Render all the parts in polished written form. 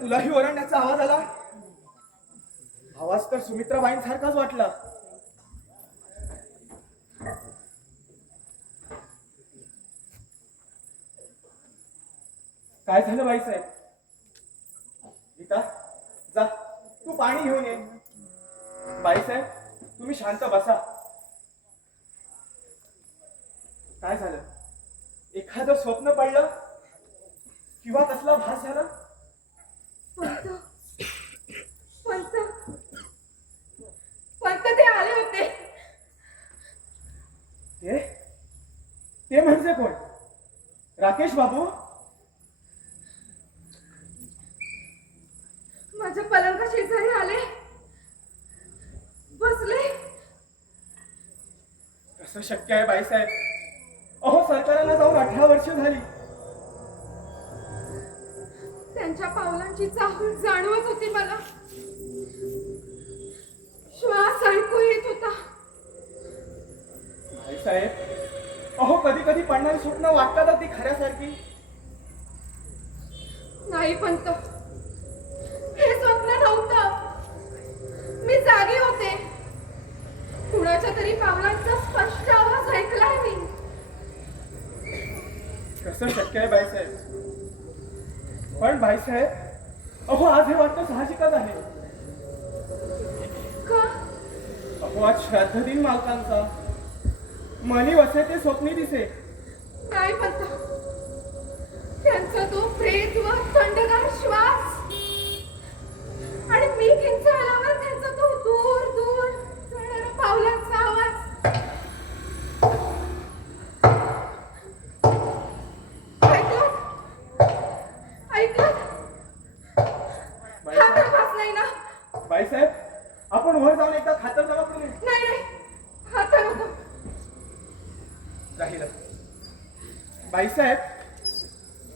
तुलाही ओरडण्याचा आवाज आला? आवाज तर सुमित्राबाईंसारखाच वाटला. काय झालं बाईसाहेब? गीता, जा तू पाणी घेऊन ये. बाईसाहेब, तुम्ही शांत बसा. काय झालं? एखादं स्वप्न पडलं किंवा कसला भास झाला? पंत पंत पंत ते आले होते. ते म्हणजे कोण? राकेश बाबू? माझ्या पलंगा शेजारी आले, बसले. कसं शक्य आहे बाईसाहेब? अहो, सरकाराला जाऊन 18 वर्ष झाली. त्यांच्या पावलांची चाहूल जाणवत होती मला. श्वास ऐकू येत होता. बाईसाहेब, अहो, कधी कधी पडणारी स्वप्न वाटतात ती खऱ्यासारखी. नाही पंत, हे स्वप्न नव्हतं. मी जागी होते. कुणाच्या तरी पावलांचा स्पष्ट आवाज ऐकलाय मी. कसं शक्य आहे बाईसाहेब? पण बाईसाहेब, अहो, आज हे वाटतं साहजिकच आहे. का? अहो, आज श्राद्ध दिन मालकांचा. मनी वसे ते स्वप्नी दिसे. नाही पंत, त्यांचा तो प्रेत व थंडगार श्वास आणि मी किंचाळल्यावर त्यांचा तो दूर दूर जाणारा पावलांचा आवाज. ऐकलं? हा तर भास नाही ना? बाईसाहेब, आपण वर जाऊन एकदा खातर जमा करू. नाही नाही, हा तर नको. राहिलं. बाईसाहेब,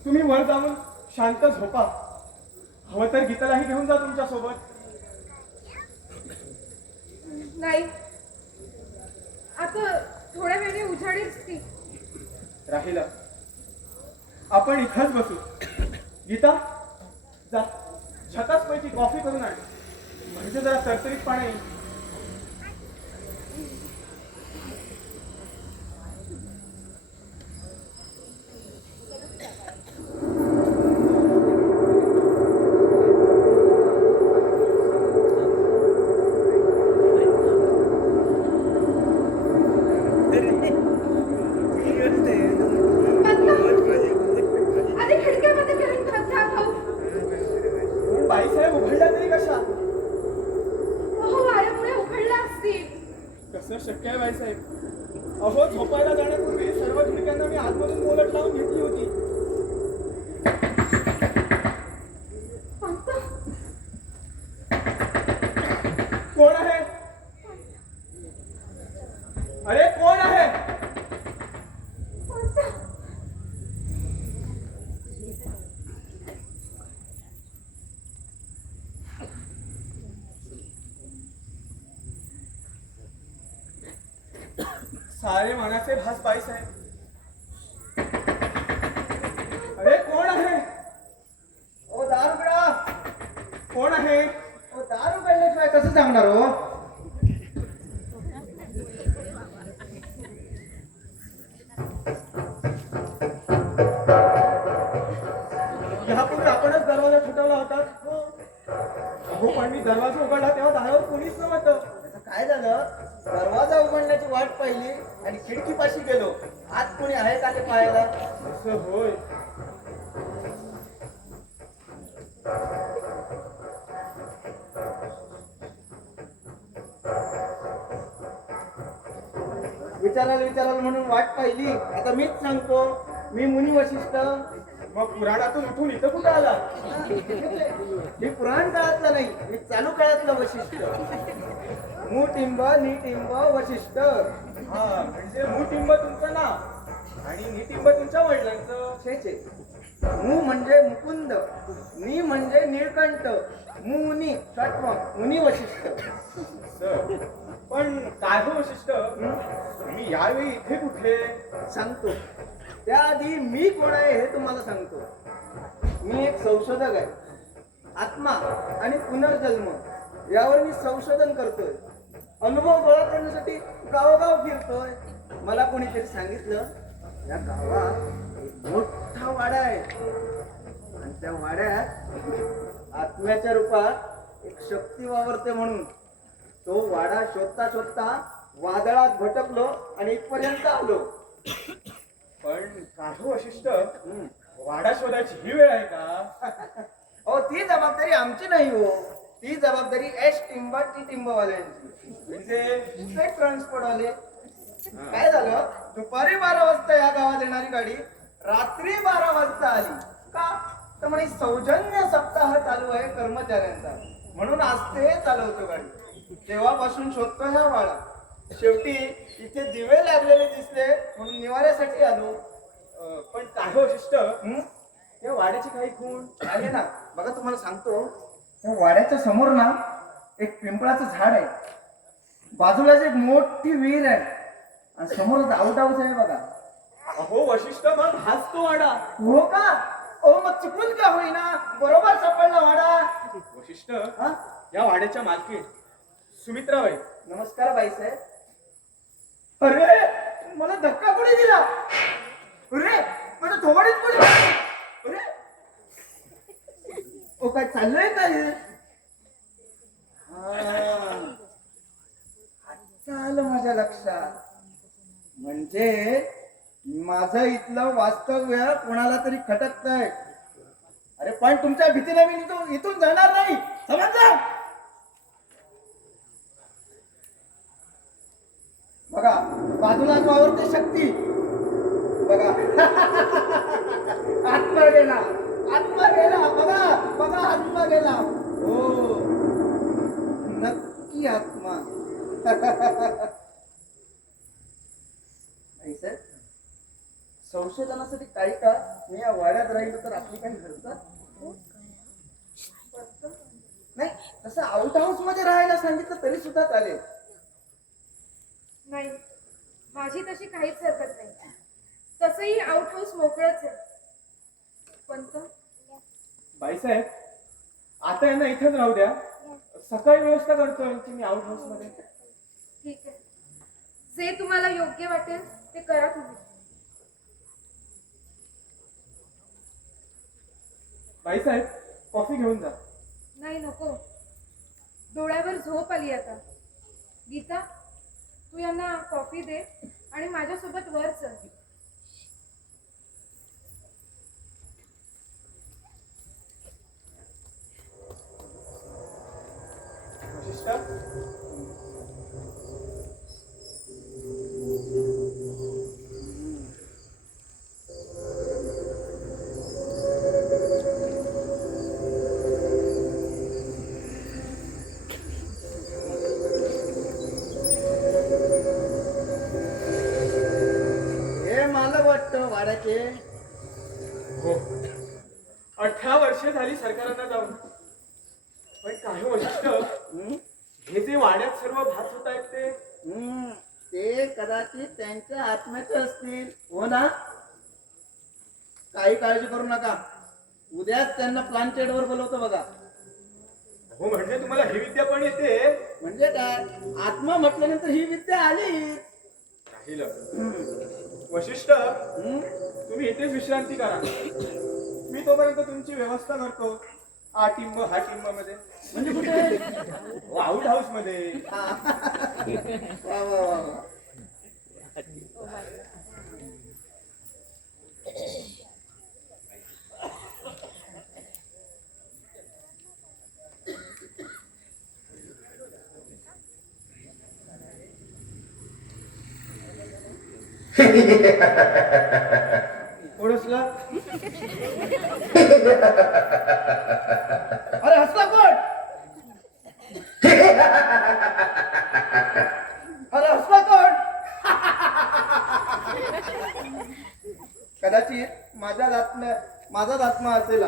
तुम्ही वर जाऊन शांत झोपा. हवं तर गीतालाही घेऊन जा तुमच्या सोबत. नाही, आता थोड्या वेळाने उजाडीच ती. राहिलं. आपण इथंच बसू. गीता, जा छताच पैकी कॉफी करून आण, म्हणजे जरा तरतरीत पाणी येईल. आधी खिडक्यामध्ये घेऊन जा भाऊ. पण बाईसाहेब, उघडल्या तरी कशा? अहो, वाऱ्यामुळे उघडल्या असतील. कसं शक्य आहे बाईसाहेब? अहो, झोपायला जाण्यापूर्वी सर्व खिडक्यांना मी आतमधून मोलट लावून घेतली होती. पंत, कोण आहे? अरे, कोण आहे? पंत. सारे मनाचे भास बाईसाहेब. अरे, कोण आहे? ओ दारू उघडा. कोण आहे? ओ दारू उघडल्याशिवाय कसं सांगणार हो? यापूर्वी आपणच दरवाजा ठोठावला होता. अहो, पण मी दरवाजा उघडला तेव्हा दारावर कोणीच नव्हतं. त्याचं काय झालं? दरवाजा उघडण्याची वाट पाहिली आणि खिडकीपाशी गेलो. आत कोणी आहे का ते पाहायला. असं होय. विचारायला म्हणून वाट पाहिली. आता मीच सांगतो, मी मुनी वशिष्ठ. मग पुराणातून उठून इथं कुठं आला? मी पुराण काळातला नाही, मी चालू काळातला वशिष्ठ. मुटिंब निटिंब वशिष्ठ. हा, म्हणजे मुटिंब तुमचं नाव आणि निटिंब तुमच्या वडिलांचं. छे छे. मु म्हणजे मुकुंद, नि म्हणजे निळकंठ, मुनी शॉर्ट फॉर्म मुनी वशिष्ठ. सर, पण काय हो वशिष्ठ, मी यावेळी इथे कुठले? सांगतो. त्याआधी मी कोण आहे हे तुम्हाला सांगतो. मी एक संशोधक आहे. आत्मा आणि पुनर्जन्म यावर मी संशोधन करतोय. अनुभव गोळा करण्यासाठी गावोगाव फिरतोय. मला कोणीतरी सांगितलं या गावात एक मोठा वाडा आहे आणि त्या वाड्यात आत्म्याच्या रूपात एक शक्ती वावरते म्हणून. तो वाडा शोधता शोधता वादळात भटकलो आणि इथपर्यंत आलो. पण काही वशिष्ठ, वाडा शोधायची ही वेळ आहे का? अहो ती जबाबदारी आमची नाही हो. ती जबाबदारी एस टिंबा टी टिंबवाल्यांची, म्हणजे ट्रान्सपोर्ट वाले. काय झालं, दुपारी 12 वाजता या गावात येणारी गाडी रात्री 12 वाजता आली. का तर म्हणे सौजन्य सप्ताह चालू आहे कर्मचाऱ्यांचा, म्हणून आज ते चालवतो गाडी. तेव्हापासून शोधतो ह्या वाडा. शेवटी इथे दिवे लागलेले दिसले म्हणून निवाऱ्यासाठी आलो. पण काही वशिष्ठ, त्या वाड्याची काही खूण आहे ना. बघा तुम्हाला सांगतो, त्या वाड्याच्या समोर ना एक पिंपळाचं झाड आहे. बाजूलाच एक मोठी विहीर आहे आणि समोरच आउट हाऊस आहे बघा. अहो वशिष्ठ, मग हाच तो वाडा. हो का? अहो मग चुकून का होईना, बरोबर सापडला वाडा. वशिष्ठ, हा? या वाड्याच्या मालकीण सुमित्राबाई. नमस्कार बाईसाहेब. अरे मला धक्का कोणी दिला? अरे माझ्या थोबाडीत कोणी मारलं? अरे ओ काय चाललंय काय? आता आलं माझ्या लक्षात. म्हणजे माझं इथलं वास्तव्य कोणाला तरी खटकतंय. अरे पण तुमच्या भीतीने मी इथून जाणार नाही, समजलं? बघा बाजूलाच वावरते शक्ती. बघा आत्मा गेला, आत्मा गेला. बघा बघा आत्मा गेला. हो नक्की आत्मा. नाही सर, संशोधनासाठी काही का मी या वाड्यात राहिलो तर आपली काही हरकत नाही. तसं आउट हाऊस मध्ये राहायला सांगितलं तरी सुद्धा चालेल. नाही, माझी तशी काहीच हरकत नाही. तसंही आउट हाऊस मोकळच आहे. पंत, बाईसाहेब, आता यांना इथेच राहू द्या. सकाळी व्यवस्था करतो यांची मी आउट हाऊस मध्ये. ठीक आहे, जे तुम्हाला योग्य वाटेल ते करा तुम्ही. बाईसाहेब, कॉफी घेऊन जा. नाही नको, डोळ्यावर झोप आली आता. गीता, तू यांना कॉफी दे आणि माझ्यासोबत वर चल. वशिष्ठ, हे मला वाटतं वाड्याचे. हो, 18 वर्षे झाली सरकारांना जाऊन. पण काही वशिष्ठ, हे जे वाड्यात सर्व भात होत आहेत ते कदाचित त्यांच्या आत्म्याचे असतील. हो ना? काही काळजी करू नका, उद्याच त्यांना प्लांटेड वर बोलवतो बघा. हो, म्हणजे तुम्हाला ही विद्या पण येते? म्हणजे काय, आत्मा म्हटल्यानंतर ही विद्या आली. वशिष्ठ, तुम्ही इथेच विश्रांती करा. मी तोपर्यंत तुमची व्यवस्था करतो. हा टिंब मध्ये, म्हणजे कुठे? आउट हाऊस मध्ये. वा वा वा वा. ओळखला? अरे हसला कोण? अरे हसला कोण? कदाचित माझाच आत्मा असेल.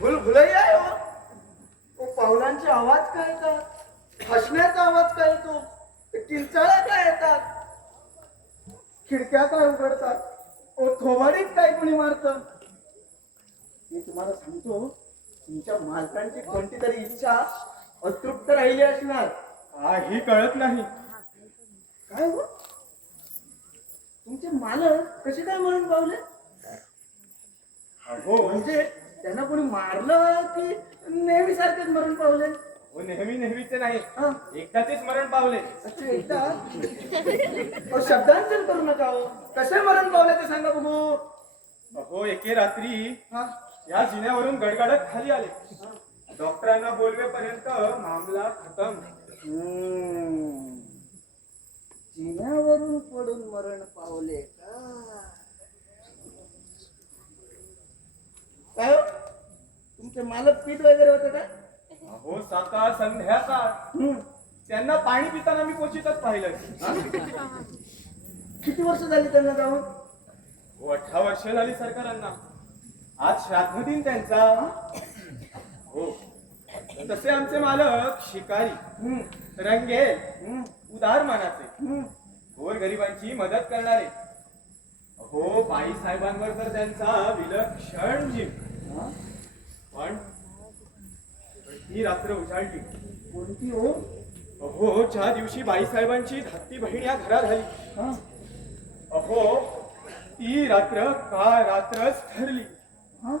भुलभुलैया आहे हो. ओ, पावलांचे आवाज काय येतात, हसण्याचा आवाज काय येतो, किलचाळ्या काय येतात, खिडक्या काय उघडतात, ओ थोबाडीत काय कोणी मारत. मी तुम्हाला सांगतो, तुमच्या मालकांची कोणती तरी इच्छा अतृप्त राहिली असणार. काही कळत नाही. काय हो, तुमचे मालक कसे काय मरण पावले? हो म्हणजे त्यांना कोणी मारलं की नेहमी सारखेच मरण पावले? हो, नेहमीचे नाही, हा. एकदाचेच मरण पावले. अच्छा, एकदा अहो, शब्दांतर करू नका हो. कसे मरण पावले ते सांगा बघू. हो, एके रात्री हा. या जिन्यावरून गडगडत खाली आले. डॉक्टरांना बोलवेपर्यंत मामला खतम. जिन्यावरून पडून मरण पावले का? काय हो? तुमचे मालक पीठ वगैरे होते का? हो, सकाळ संध्याकाळ त्यांना पाणी पिताना मी क्वचितच पाहिलं. किती वर्ष झाली त्यांना जाऊन? हो, 18 वर्ष झाली सरकारांना. आज श्राद्ध दिन त्यांचा. हो, तसे आमचे मालक शिकारी, रंगेल, उदार मनाचे, गोरगरिबांची मदत करणारे. हो, बाई साहेबांवर तर त्यांचा विलक्षण जीव. पण ही रात्र उजाडली. कोणती हो? अहो, ज्या दिवशी बाईसाहेबांची धाकटी बहीण या घरात आली, हा. अहो, ती रात्र का रात्रच ठरली. हा?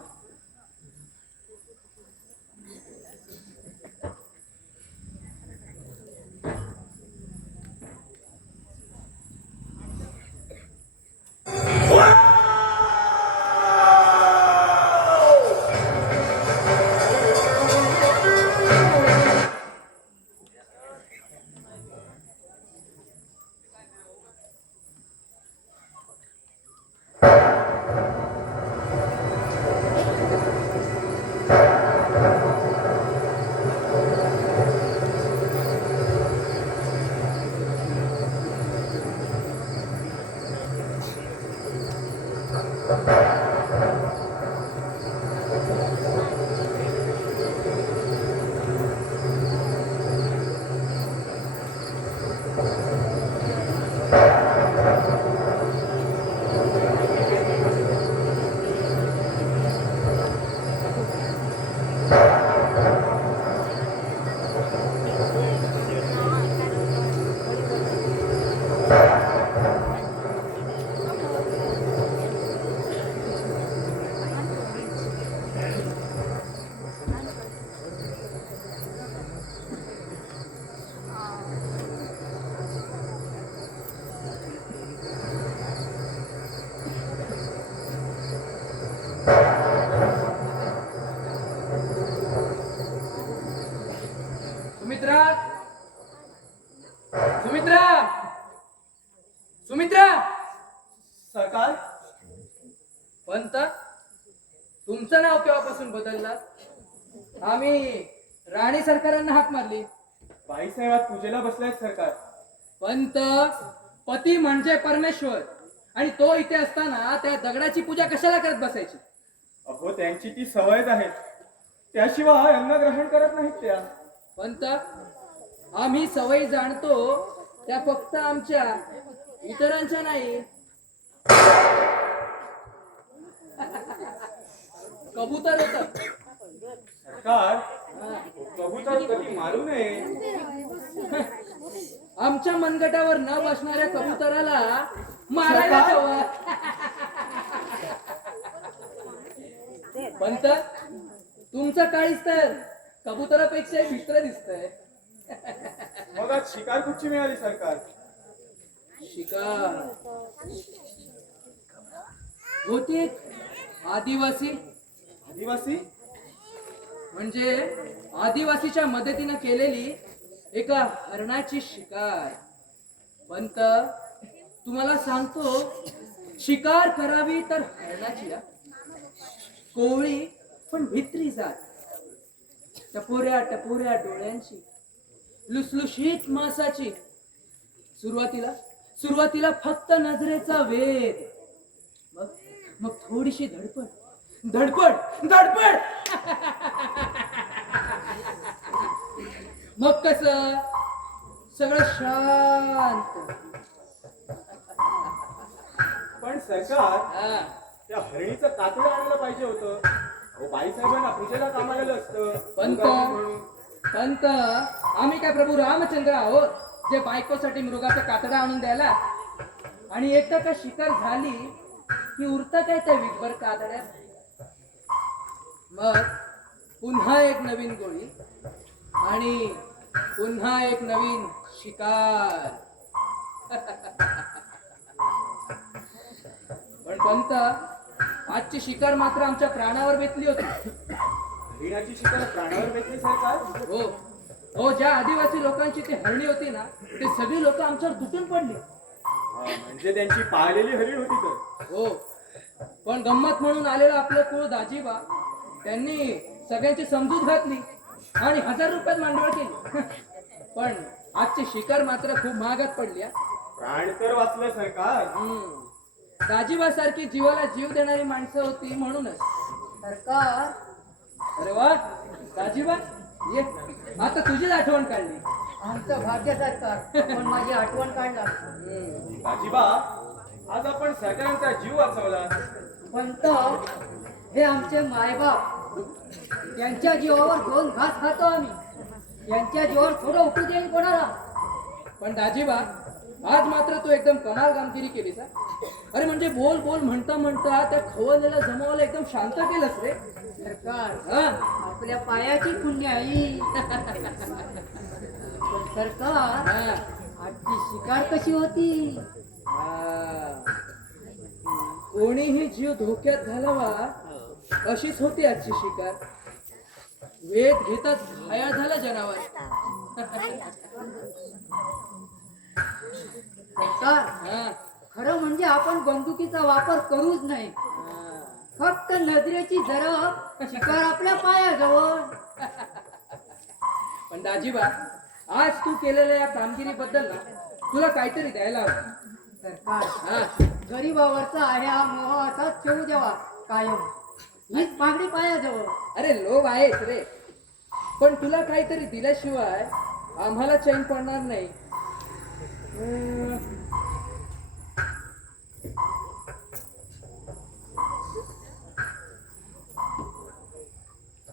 सुमित्रा, सुमित्रा, सुमित्रा. सरकार, पंत, तुमचं नाव केव्हापासून बदललं? आम्ही राणी सरकारांना हाक मारली. बाईसाहेबात पूजेला बसलाय सरकार. पंत, पती म्हणजे परमेश्वर, आणि तो इथे असताना त्या दगडाची पूजा कशाला करत बसायची? अहो, त्यांची ती सवयच आहे. त्याशिवाय अन्न ग्रहण करत नाहीत त्या. पंत, आम्ही सवयी जाणतो त्या फक्त आमच्या, इतरांच्या नाही. कबूतर होत. सरकार, कबूतर कधी मारू नये. आमच्या मनगटावर न बसणाऱ्या कबुतराला मारायला हवं. पंत, तुमचं काळीच तर कबुतरापेक्षा विचित्र दिसतंय. मग आज शिकार कुठची मिळाली सरकार? शिकार होती एक आदिवासी. आदिवासी? म्हणजे आदिवासीच्या मदतीनं केलेली एका हरणाची शिकार. पंत, तुम्हाला सांगतो, शिकार करावी तर हरणाची. कोवळी पण भित्री जात, टपोऱ्या टपोऱ्या डोळ्यांची, लुसलुशीत मांसाची. सुरुवातीला फक्त नजरेचा वेध, मग थोडीशी धडपड, धडपड धडपड. मग कस सगळं शांत. पण सरकार हा. त्या हरणीचं कातडं आणायला पाहिजे होतं. अहो बाईसाहेबांना पूजेला काम आलेलं असतं. पंत म्हणून. पंत आम्ही काय प्रभू रामचंद्र आहोत जे बायकोसाठी मृगाचं कातडं आणून द्यायला. आणि एकदा का शिकार झाली की उरतं काय त्या विकभर कातड्यात. मग पुन्हा एक नवीन गोळी आणि पुन्हा एक नवीन शिकार. पण पंत आजची शिकार मात्र आमच्या प्राणावर बेतली होती. हरिणाची शिकार प्राणावर बेतली सरकार. हो हो, ज्या आदिवासी लोकांची ती हरणी होती ना ते सगळी लोक आमच्यावर तुटून पडली. म्हणजे त्यांची पाळलेली हरीण होती तर. हो, पण गंमत म्हणून आलेलं आपलं कुळ दाजीबा त्यांनी सगळ्यांची समजूत घातली आणि 1000 रुपयात मांडवळ केली. पण आजची शिकार मात्र खूप महागात पडली हा. प्राण तर वाचलं सरकार. दाजीबा सारखी जीवाला जीव देणारी माणसं होती म्हणूनच. सरकार अरे वा दाजीबा ये, आता तुझीच आठवण काढली. आमचं भाग्य सरकार पण माझी आठवण काढला. दाजीबा आज आपण सरकारांचा जीव वाचवला. पंत हे आमचे मायबाप, त्यांच्या जीवावर 2 घास खातो आम्ही. त्यांच्या जीवावर थोडं उठू देईल कोणाला. पण दाजीबा आज मात्र तू एकदम कमाल कामगिरी केलीस हा. अरे म्हणजे बोल बोल म्हणता म्हणता त्या खवळलेल्या जमावाला एकदम शांत केलंस रे. सरकार हा? आपल्या पायाची पुण्य आई. पण सरकार हा. आजची शिकार कशी होती. हा. कोणीही जीव धोक्यात घालावा अशीच होती आजची शिकार. वेद घेताच घाया झाला जनावर. सरकार हा. खरं म्हणजे आपण बंदुकीचा वापर करूच नाही. फक्त नजरेची झरप शिकार आपल्या पायाजवळ. पण दाजीबा आज तू केलेल्या या कामगिरीबद्दल ना तुला काहीतरी द्यायला हवं. सरकार हा. गरीबावरचा आहे हा मोह असाच ठेवू द्यावा कायम. हीच मागणी पायाजवळ. अरे लोभ आहेच रे, पण तुला काहीतरी दिल्याशिवाय आम्हाला चैन पडणार नाही.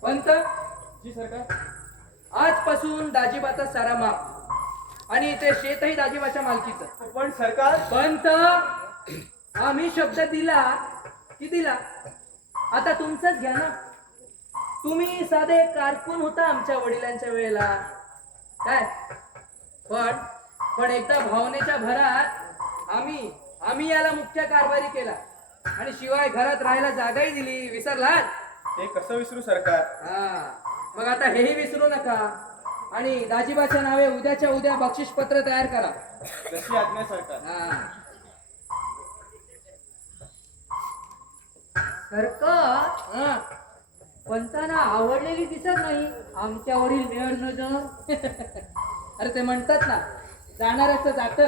पंत जी सरकार. आजपासून दाजीबाचा सारा माप आणि ते शेतही दाजीबाच्या मालकीचं. पण सरकार पंत आम्ही शब्द दिला की दिला. आता तुमचंच घ्या ना. तुम्ही साधे कारकून होता आमच्या वडिलांच्या वेळेला काय. पण एकदा भावनेच्या भरात आम्ही याला मुख्य कारभारी केला आणि शिवाय घरात राहायला जागाही दिली. विसरलात. ते कसं विसरू सरकार. हा, मग आता हेही विसरू नका आणि दाजीबाच्या नावे उद्याच्या उद्या बक्षीस पत्र तयार करा. जशी आज्ञा सरकार. हा. सरकार हा. पंतांना आवडलेली दिसत नाही आमच्यावरील मेळ नजर. अरे ते म्हणतात ना, जाणाऱ्याचं जात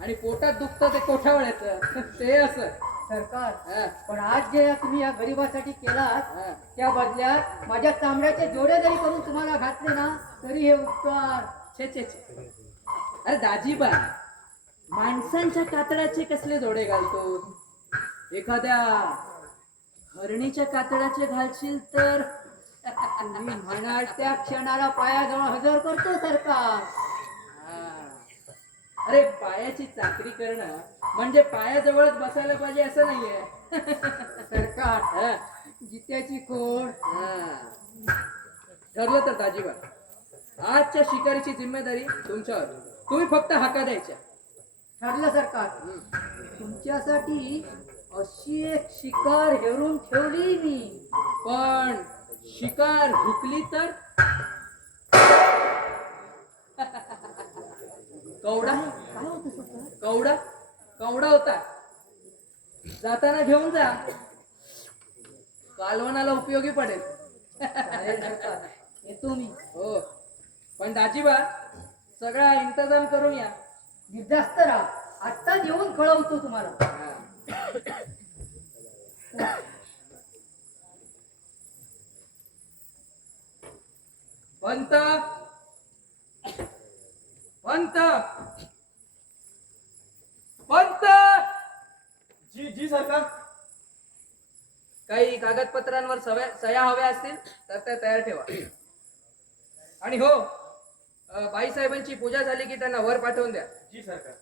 आणि पोटात दुखतं ते कोठावळ्याचं. ते असं. सरकार हा. पण आज जे तुम्ही या गरिबासाठी केलात हा. त्या बदल्यात माझ्या चामड्याचे जोडे जरी करून तुम्हाला घातले ना तरी हे उपकार. छे छे छे. अरे दाजीबा माणसांच्या कातडाचे कसले जोडे घालतो. एखाद्या हरणीच्या कातडाचे घालशील तर तुम्ही म्हणाल त्या क्षणाला पायाजवळ हजर करतो सरकार. हा. अरे पायाची चाकरी करणं म्हणजे पायाजवळच बसायला पाहिजे असं नाहीये. सरकार हा. जित्याची खोड. हा. ठरलं तर दाजीबा आजच्या शिकारीची जिम्मेदारी तुमच्यावर. तुम्ही फक्त हाका द्यायच्या. ठरलं सरकार. तुमच्यासाठी अशी एक शिकार हेरून ठेवली मी. पण शिकार हुकली तर कवडा. कवडा कवडा होता. जाताना घेऊन जा, कालवणाला उपयोगी पडेल. चालेल सरकार, येतो मी. हो, पण दाजीबा सगळा इंतजाम करून या. निर्धास्त राहा. आत्ता येऊन कळवतो तुम्हाला. हा. पंत पंत पंत जी जी सरकार. काही कागदपत्रांवर सह्या हव्या असतील तर त्या तयार ठेवा. आणि हो, बाईसाहेबांची पूजा झाली की त्यांना वर पाठवून द्या. जी सरकार.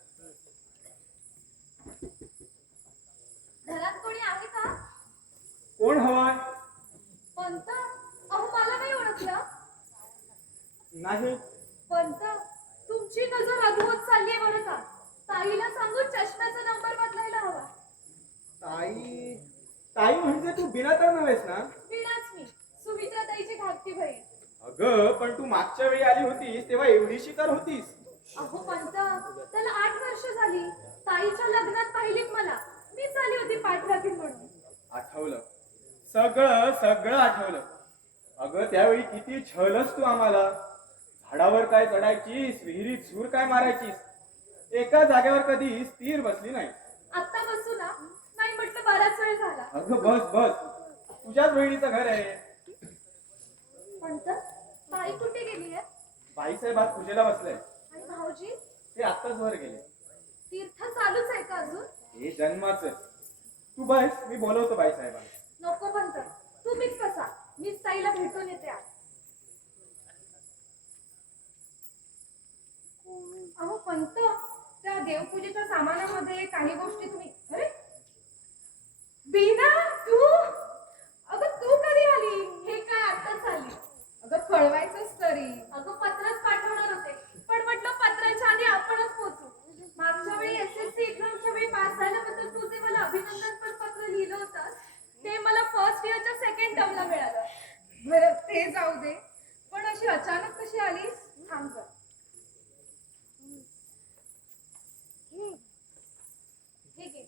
घरात कोणी आहे का? कोण हवाय? पंत, अहो मला नाही ओळखलं. नाही. पंत, तुमची नजर अधवत चाललीये बरं का. ताईला सांगून चष्म्याचा नंबर बदलायला हवा. ताई ताई म्हणजे तू बिनातर नव्हेस ना? विनाच मी, सुमित्रा ताईची धाकटी बहीण. अगं पण तू मागच्या वेळी आली होतीस तेव्हा एवढीशी तर होतीस. अहो पंत, त्याला 8 वर्ष झाली. ताईच्या लग्नात पाहिलीत मला. मीच आली होती पाठराखीण म्हणून. आठवलं, सगळं सगळं आठवलं. अगं त्यावेळी किती छळलंस तू आम्हाला. झाडावर काय चढायचीस, विहिरीत सूर काय मारायचीस. एका जागेवर कधी स्थिर बसली नाही. आत्ता बसू ना? नाही म्हटलं, बराच वेळ झाला. अगं बस बस, तुझ्याच बहिणीचं घर आहे. पंत, ताई कुठे गेली आहे? बाईसाहेब आज पूजेला बसलाय. आणि भाऊजी? ते आत्ताच वर गेले. तीर्थ चालूच आहे का अजून? हे जन्माचं. तू बस, मी बोलवतो बाईसाहेबांना. नको पंत, तुम्हीच कसा. मीच ताईला भेटून येते आज. अहो पंत, त्या देवपूजेच्या सामानामध्ये काही गोष्टी तुम्ही. अरे बीना, तू? अगं तू कधी आली? हे काय आत्ताच आली? अगं कळवायचंच तरी. अगं पत्रच पाठवणार होते, पण म्हटलं पत्राच्या आधी आपणच पोहोचू. मागच्या वेळी SSC एक्झामच्या वेळी पास झाल्याबद्दल तू जे मला अभिनंदन पत्र लिहिलं होतं ते मला फर्स्ट इयरच्या सेकंड टर्मला मिळालं. बरं ते जाऊ दे, पण अशी अचानक कशी आलीस? थांब जरा. हे घे,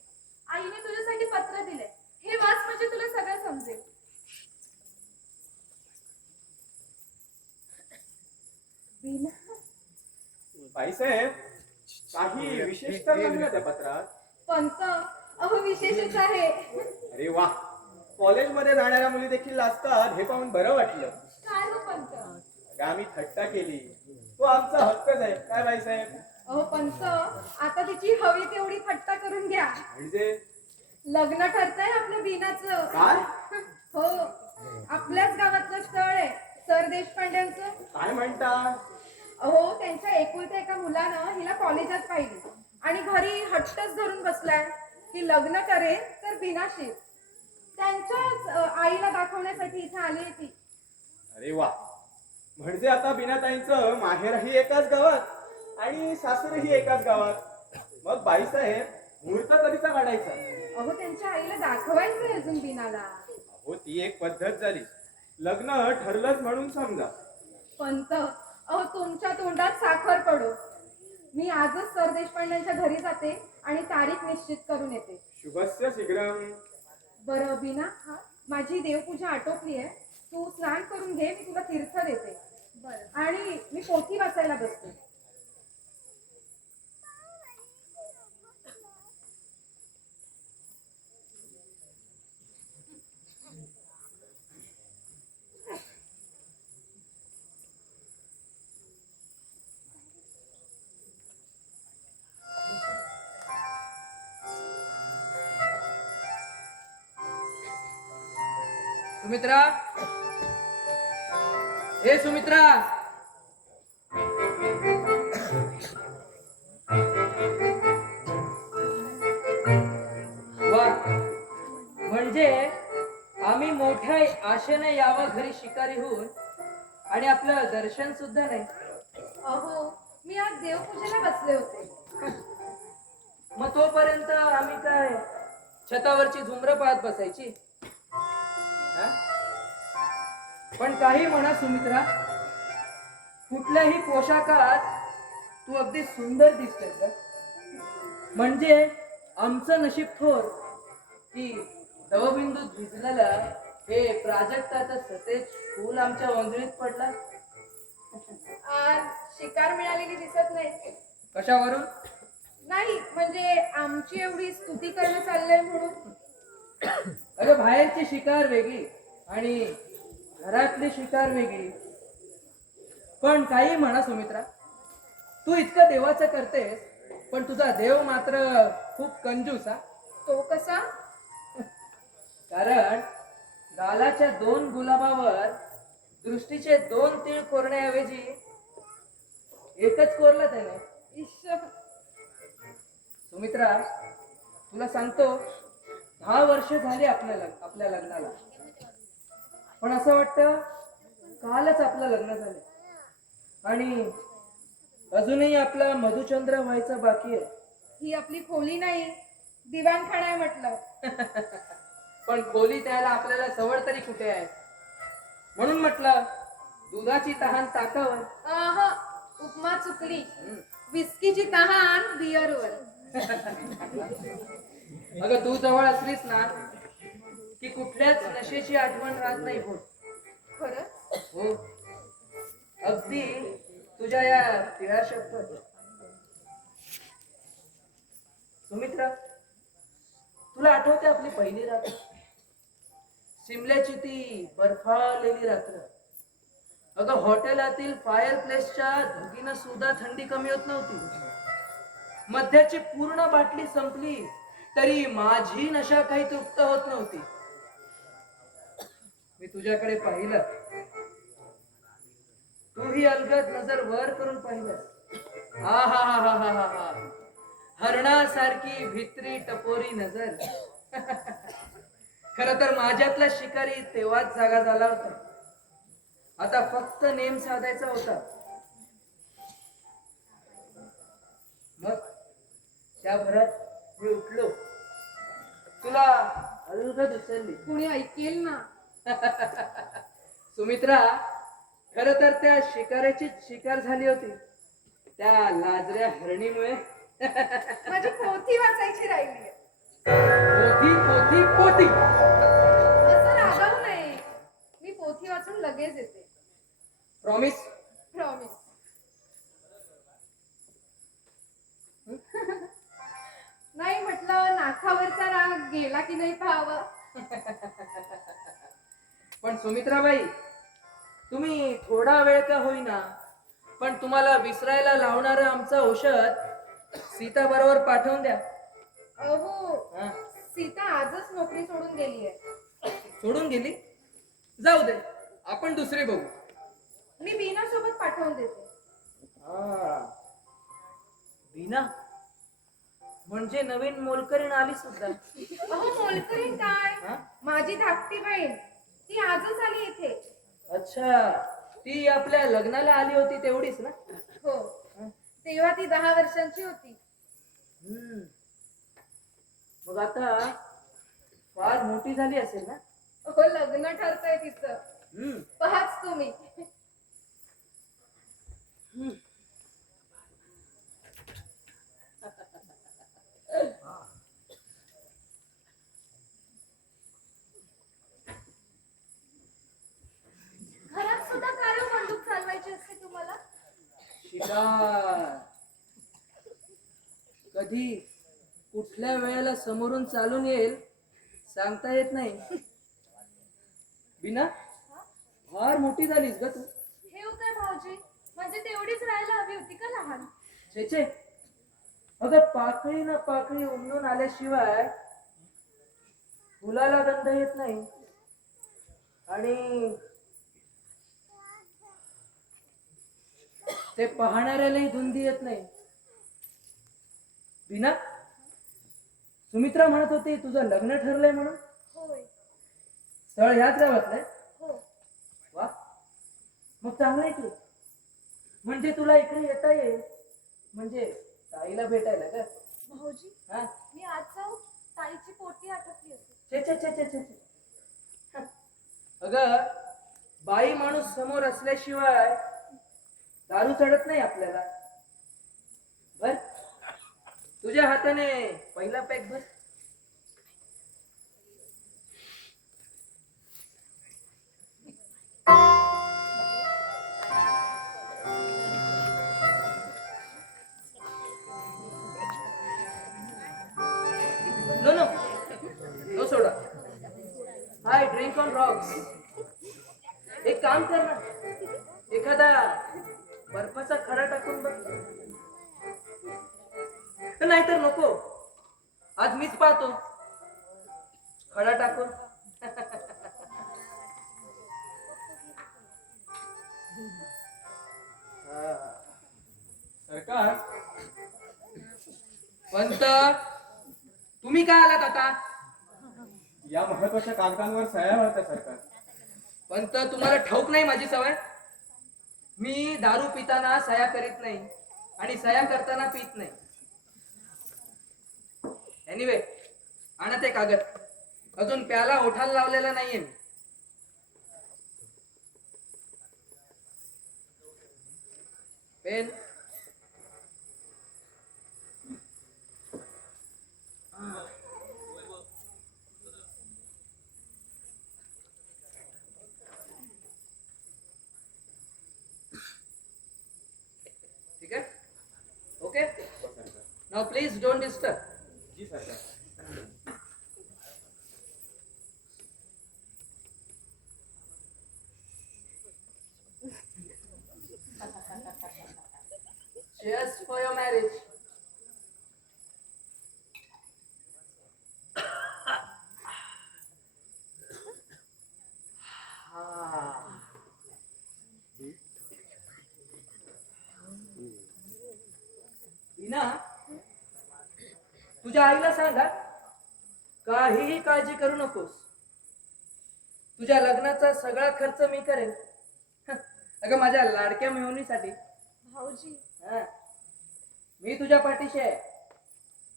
आईने तुझ्यासाठी पत्र दिलंय. हे वाच म्हणजे तुला सगळं समजेल. बीना, बाईसाहेब, काही विशेष तर नाही ना त्या पत्रात? पंत, अहो विशेषच आहे. अरे वा, कॉलेजमध्ये जाणाऱ्या मुली देखील लाजतात हे पाहून बरं वाटलं. काय हो पंत? अगं आम्ही थट्टा केली, तो आमचा हक्कच आहे. काय बाईसाहेब? अहो पंत, आता तिची हवी तेवढी थट्टा करून घ्या. म्हणजे लग्न ठरतंय आपल्या बीनाचं. काय? हो, आपल्याच गावातलं स्थळ आहे, सर देशपांड्यांचं. काय म्हणता? अहो त्यांच्या एकुलत्या एका मुलानं हिला कॉलेजात पाहिली आणि घरी हट्टच धरून बसलाय की लग्न करेल तर बिनाशी. त्यांच्याच आईला दाखवण्यासाठी इथे आली आहे ती. अरे वा, म्हणजे आता बिनाताईंचं माहेरही एकाच गावात आणि सासरही एकाच गावात. मग बाईसाहेब, मुहूर्त कधीचा काढायचा? अहो त्यांच्या आईला दाखवायचंय अजून बिनाला. हो, ती एक पद्धत झाली. लग्न ठरलंच म्हणून समजा. पंत, अहो तुमच्या तोंडात साखर पडो. मी आजच सर देशपांड्यांच्या घरी जाते आणि तारीख निश्चित करून येते. शुभस्य शीघ्रम. बरं बीना, माझी देवपूजा आटोपली आहे. तू स्नान करून घे, मी तुला तीर्थ देते. बरं. आणि मी पोथी वाचायला बसते. सुमित्रा, ए सुमित्रा, वा, म्हणजे आम्ही मोठ्या आशेने यावं घरी शिकारी होऊन आणि आपलं दर्शन सुद्धा नाही. अहो मी आज देवपूजेला बसले होते. मग तोपर्यंत आम्ही काय छतावरची झुमरं पाहत बसायची? हा? पण काही म्हणा सुमित्रा, कुठल्याही पोशाखात तू अगदी सुंदर दिसतेस ग. म्हणजे आमचं नशीब थोर की दवबिंदूत भिजलेलं हे प्राजक्ताचं सतेज फूल आमच्या वंजळीत पडला. आज शिकार मिळालेली दिसत नाही. कशावरून? नाही म्हणजे आमची एवढी स्तुती करणं चाललंय म्हणून. अगं बाहेरची शिकार वेगळी आणि घरातली शिकार वेगळी. पण काही म्हणा सुमित्रा, तू इतकं देवाचं करतेस, पण तुझा देव मात्र खूप कंजूस हा. तो कसा? कारण गालाच्या 2 गुलाबावर दृष्टीचे 2 तीळ कोरण्याऐवजी एकच कोरला त्याने. इश्श. सुमित्रा, तुला सांगतो, 10 वर्ष झाली आपल्या लग्नाला, पण असं वाटतं कालच आपलं लग्न झालं आणि अजूनही आपला मधुचंद्र व्हायचा बाकी आहे. ही आपली खोली नाही, दिवाणखाना आहे म्हटलं. पण खोली द्यायला आपल्याला सवड तरी कुठे आहे, म्हणून म्हटलं दुधाची तहान ताकावर. आहा, उपमा चुकली. विस्कीची तहान बिअरवर. अगं तू जवळ असलीस ना की कुठल्याच नशेची आठवण राहत नाही. हो खरंच? हो, अगदी तुझ्या या तिळा शब्द. सुमित्रा, तुला आठवते आपली पहिली रात्र, शिमल्याची ती बर्फाळलेली रात्र. अगं हॉटेलातील फायर प्लेसच्या धुकीनं सुद्धा थंडी कमी होत नव्हती. मद्याची पूर्ण बाटली संपली तरी माझी नशा काही तृप्त होत नव्हती. मी तुझ्याकडे पाहिलं, तूही अलगद नजर वर करून पाहिलं. हा हा हा हा हा हा हा, हरणासारखी भित्री टपोरी नजर. खर तर माझ्यातला शिकारी तेव्हाच जागा झाला होता. आता फक्त नेम साधायचा होता. मग त्या भरात मी उठलो, तुला अलगद उचलली. कुणी ऐकेल ना. सुमित्रा, खर तर त्या शिकाऱ्याची शिकार झाली होती त्या लाजऱ्या हरणीमुळे. माझी पोथी वाचायची राहिली. पोथी पोथी पोथी. असं रागावू नये, मी पोथी वाचून लगेच येते. प्रॉमिस? प्रॉमिस. नाही म्हटलं, नाकावरचा राग गेला की नाही पाहावं. पण सुमित्राबाई, तुम्ही थोडा वेळ का होईना पण तुम्हाला विसरायला लावणारं आमचं औषध सीता बरोबर पाठवून द्या. अहो, हा? सीता आजच नोकरी सोडून गेली आहे. सोडून गेली? जाऊ दे, आपण दुसरी बघू. मी बीना सोबत पाठवून देते. बीना म्हणजे नवीन मोलकरीण आली सुद्धा. अहो, मोलकरीण काय, हा? माझी धाकटी बहीण, ती आजच आली इथे. अच्छा, ती आपल्या लग्नाला आली होती तेवढीच ना? हो, तेव्हा ती 10 वर्षांची होती. मग आता फार मोठी झाली असेल ना? हो, लग्न ठरतंय तिचं. पहाच तुम्ही. घरात सुद्धा काय बंदूक चालवायची असते तुम्हाला? शिकार कधी कुठल्या वेळेला समोरून चालून येईल सांगता येत नाही. बीना, फार मोठी झालीस ग तू. ठेव काय भाऊजी, म्हणजे तेवढीच राहायला हवी होती का लहान? छे, अगं पाकळी ना पाकळी उमलून आल्याशिवाय फुलाला गंध येत नाही आणि ते पाहणाऱ्यालाही धुंदी येत नाही. बीना, सुमित्रा म्हणत होती तुझं लग्न ठरलंय म्हणून. होय. स्थळ ह्याच गावातलंय? हो. वा, मग चांगलंय की. म्हणजे तुला इकडे येता येईल, म्हणजे ताईला भेटायला का? भाऊजी, हा? मी आज जाऊ, ताईची पोटी आटपली होती. छे. अगं, बाई माणूस समोर असल्याशिवाय दारू चढत नाही आपल्याला. बर, तुझ्या हाताने पहिला पॅक भर. No soda. Hi, drink on rocks. एक काम कर ना, एखादा बर्फाचा खडा टाकून बघ. नाहीतर नको, आज मीच पाहतो खडा टाकून. सरकार, पंत, तुम्ही काय आलात आता? या महत्वाच्या कागदांवर सह्या होत्या सरकार. पंत, तुम्हाला ठाऊक नाही माझी सवय? मी दारू पिताना सया करीत नाही आणि सया करताना पित नाही. एनिवे, आणा ते कागद. अजून प्याला ओठाला लावलेला नाहीये मी. पेन. ठीक आहे? Okay. Now please don't disturb. जी सरकार. Cheers for your marriage. Meena, तुझ्या आईला सांगा काहीही काळजी करू नकोस. तुझ्या लग्नाचा सगळा खर्च मी करेन. अगं माझ्या लाडक्या मेहुणीसाठी. भाऊजी हा. मी तुझ्या पाठीशी आहे.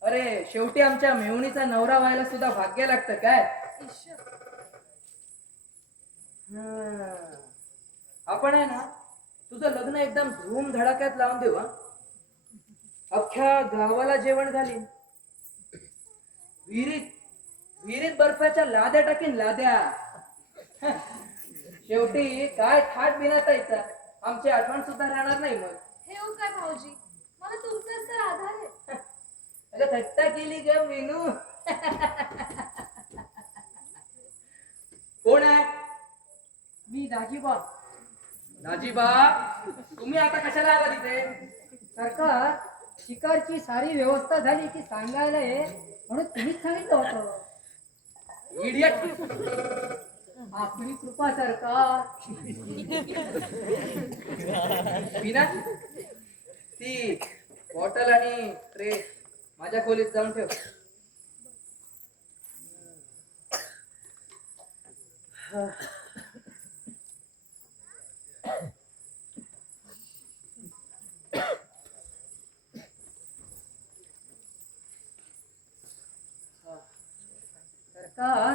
अरे शेवटी आमच्या मेहुणीचा नवरा व्हायला सुद्धा भाग्य लागतं काय. ईश्वर हा. आपण आहे ना, तुझं लग्न एकदम धूम धडाक्यात लावून देऊ. हा, अख्ख्या गावाला जेवण घालीन. विहिरीत विहिरीत बर्फाच्या लाद्या टाकीन, लाद्या. शेवटी काय थाट बिनाता यायचा, आमची आठवण सुद्धा राहणार नाही मग. हे हो काय भाऊजी, मला तुमचाच तर आधार आहे. अगं थट्टा केली ग मेनू. कोण आहे? मी दाजीबा. दाजीबा, तुम्ही आता कशाला आला तिथे? सरकार, शिकारची सारी व्यवस्था झाली की सांगायला ये म्हणून तुम्हीच सांगितलं होतं. इडियट. आपली कृपा सरकार. मीना, ती बॉटल आणि ट्रे माझ्या खोलीत जाऊन ठेव. सरकार,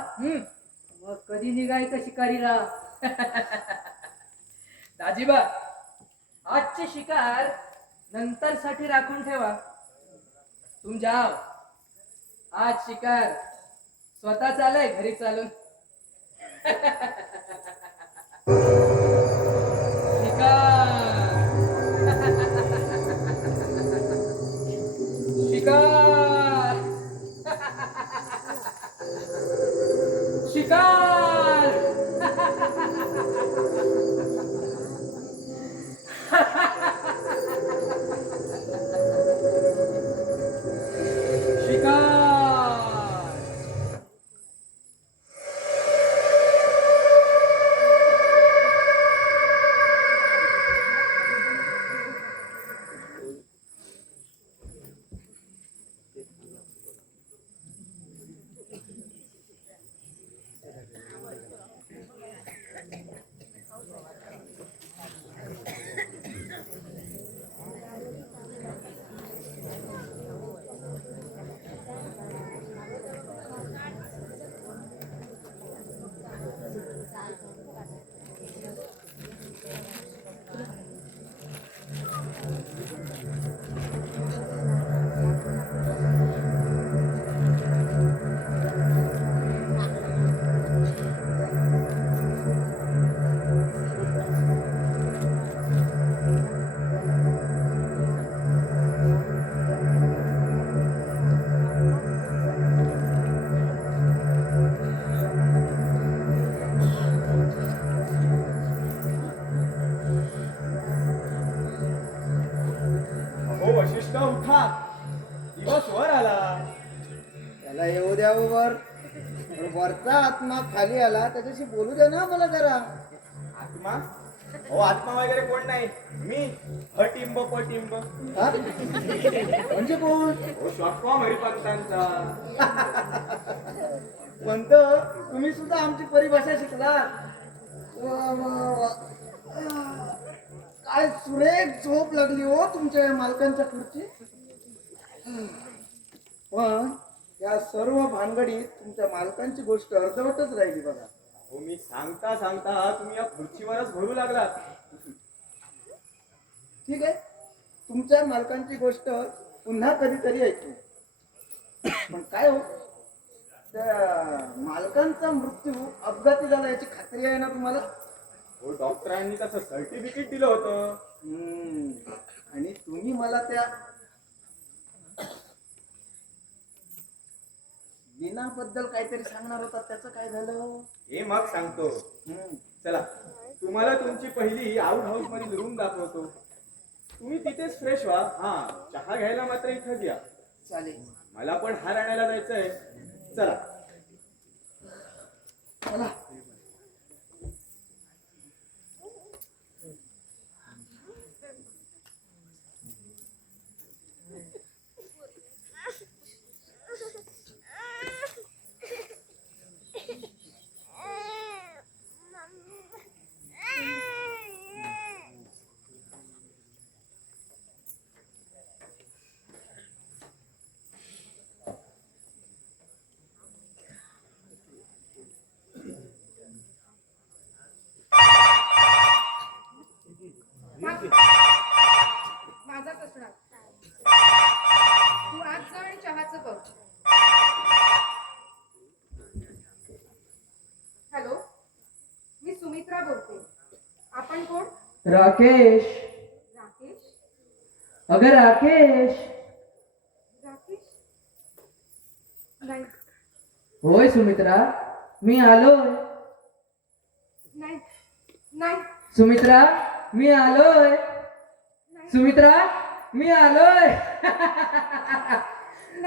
मग कधी निघायचं शिकारीला? दाजीबा, आजची शिकार नंतर साठी राखून ठेवा. तुम जाओ. आज शिकार स्वतः चालय घरी चालून. शिकार शिकार शिकार. शिकार. उठा उठा, दिवस वर आला. त्याला येऊ द्या हो वर. पण वरचा आत्मा खाली आला, त्याच्याशी बोलू द्या ना मला जरा. आत्मा? हो, आत्मा वगैरे कोण नाही, मी हटिंब पटिंब. हा? म्हणजे कोण? हो, शॉर्ट फॉर्म हरिपंतांचा. पंत, तुम्ही सुद्धा आमची परिभाषा शिकला. वा, वा, वा. काय सुरेख झोप लागली हो तुमच्या या मालकांच्या खुर्ची. पण या सर्व भानगडीत तुमच्या मालकांची गोष्ट अर्धवटच राहिली बघा. हो, मी सांगता सांगता तुम्ही या खुर्चीवरच भरू लागलात. ठीक आहे, तुमच्या मालकांची गोष्ट पुन्हा कधीतरी ऐकू. पण काय हो, त्या मालकांचा मृत्यू अपघाती झाला याची खात्री आहे ना तुम्हाला? हो, डॉक्टरांनी त्याचं सर्टिफिकेट दिलं होतं. आणि तुम्ही मला त्या दिनाबद्दल काहीतरी सांगणार होता, त्याचं काय झालं? हे मग सांगतो. चला, तुम्हाला तुमची पहिली आउट हाऊस मधील रूम दाखवतो. तुम्ही तिथेच फ्रेश व्हा. हा, चहा घ्यायला मात्र इथंच या. चालेल. मला पण हार आणायला जायचंय. चला. चला. माझाच असणार. तू आज जा आणि चहाचं बघ. हॅलो, मी सुमित्रा बोलते. आपण कोण? राकेश. राकेश? अगं राकेश. राकेश? नाही होय सुमित्रा, मी आलोय. नाही नाही सुमित्रा, मी आलोय. नाही. सुमित्रा, मी आलोय.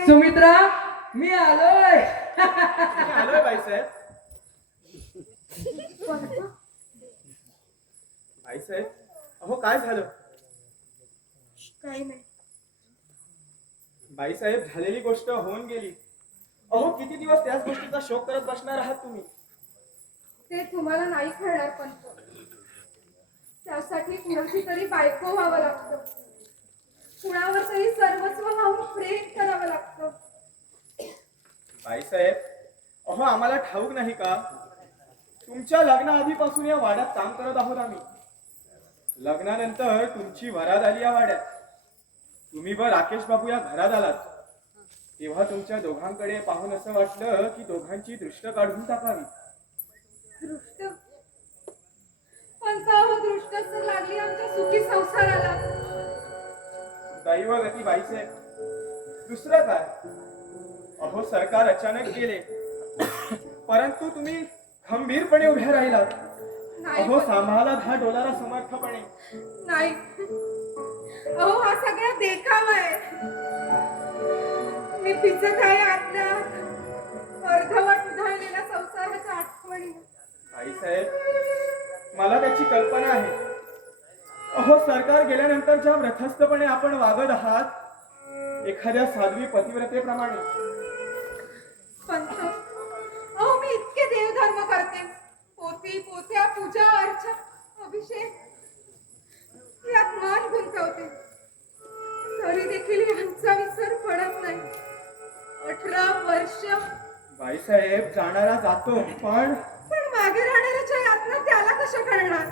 सुमित्रा, मी आलोय. मी आलोय बाईसाहेब. बाईसाहेब, अहो काय झालं? काही नाही. बाईसाहेब, झालेली गोष्ट होऊन गेली. अहो, किती दिवस त्याच गोष्टीचा शोक करत बसणार आहात तुम्ही? ते तुम्हाला नाही कळणार, पण त्यासाठी कुणाची तरी बायको व्हावं लागतं. कुणावर तरी सर्वस्व वाहून प्रेम करावं लागतं. बाईसाहेब, अहो आम्हाला ठाऊक नाही का? तुमच्या लग्नाआधीपासून या वाड्यात काम करत आहोत आम्ही. लग्नानंतर तुमची वरात आली या वाड्यात. तुम्ही व राकेश बाबू या घरात आलात. तेव्हा तुमच्या दोघांकडे पाहून असं वाटलं की दोघांची दृष्ट काढून टाकावी. दृष्ट? पण का हो दृष्टच तर लागली आमच्या सुखी संसाराला. दैवगती बाईसाहेब, दुसरं काय? अहो सरकार अचानक गेले, परंतु तुम्ही खंबीरपणे उभ्या राहिलात. नाही अहो पण- सांभाळात हा डोलारा समर्थपणे. नाही. अहो हा सगळा देखावा आहे. मी पिचत आहे आतल्या अर्धवट उधळलेल्या संसाराच्या आठवणी. बाईसाहेब, मला त्याची कल्पना आहे. अहो सरकार गेल्यानंतर ज्या व्रथस्थपणे आपण वागत आहात, एखाद्या साध्वी पतिव्रतेप्रमाणे. पंत, अहो मी इतके देवधर्म करते. पोथी, पोथ्या, पूजा, अर्चा, अभिषेक यात मन गुंतवते. तरी देखील यांचा विसर पडत नाही. 18 वर्ष. बाईसाहेब, जाणारा जातो, पण मागे राहणाऱ्याच्या यातना त्याला कशा कळणार?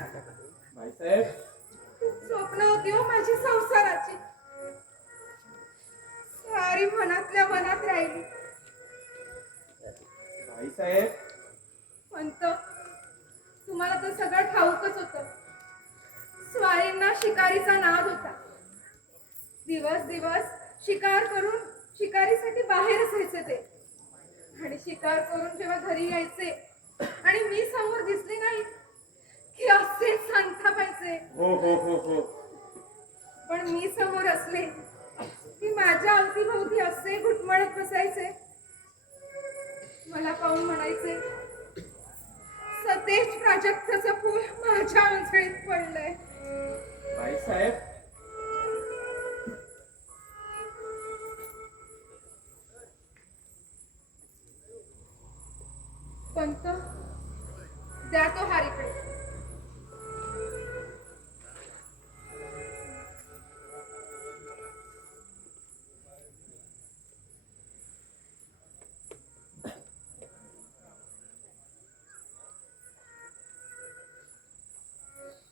बाईसाहेब, स्वप्न होती हो माझी संसाराची. सारी मनातल्या मनात राहिली. बाईसाहेब, पंत, तुम्हाला तर सगळं ठाऊकच होतं. स्वारींना शिकारीचा नाद होता. दिवस दिवस शिकार करून शिकारीसाठी बाहेर असायचे ते. आणि शिकार करून जेव्हा घरी यायचे आणि मी समोर दिसली नाही की असे संतापायचे. हो हो हो हो. पण मी समोर असले की माझ्या अवतीभोवती असे घुटमळत बसायचे. मला पाहून म्हणायचे, सतेज प्राजक्ताचं फूल माझ्या अंजळीत पडलंय. बाईसाहेब, पंत, द्या तो हार इकडे.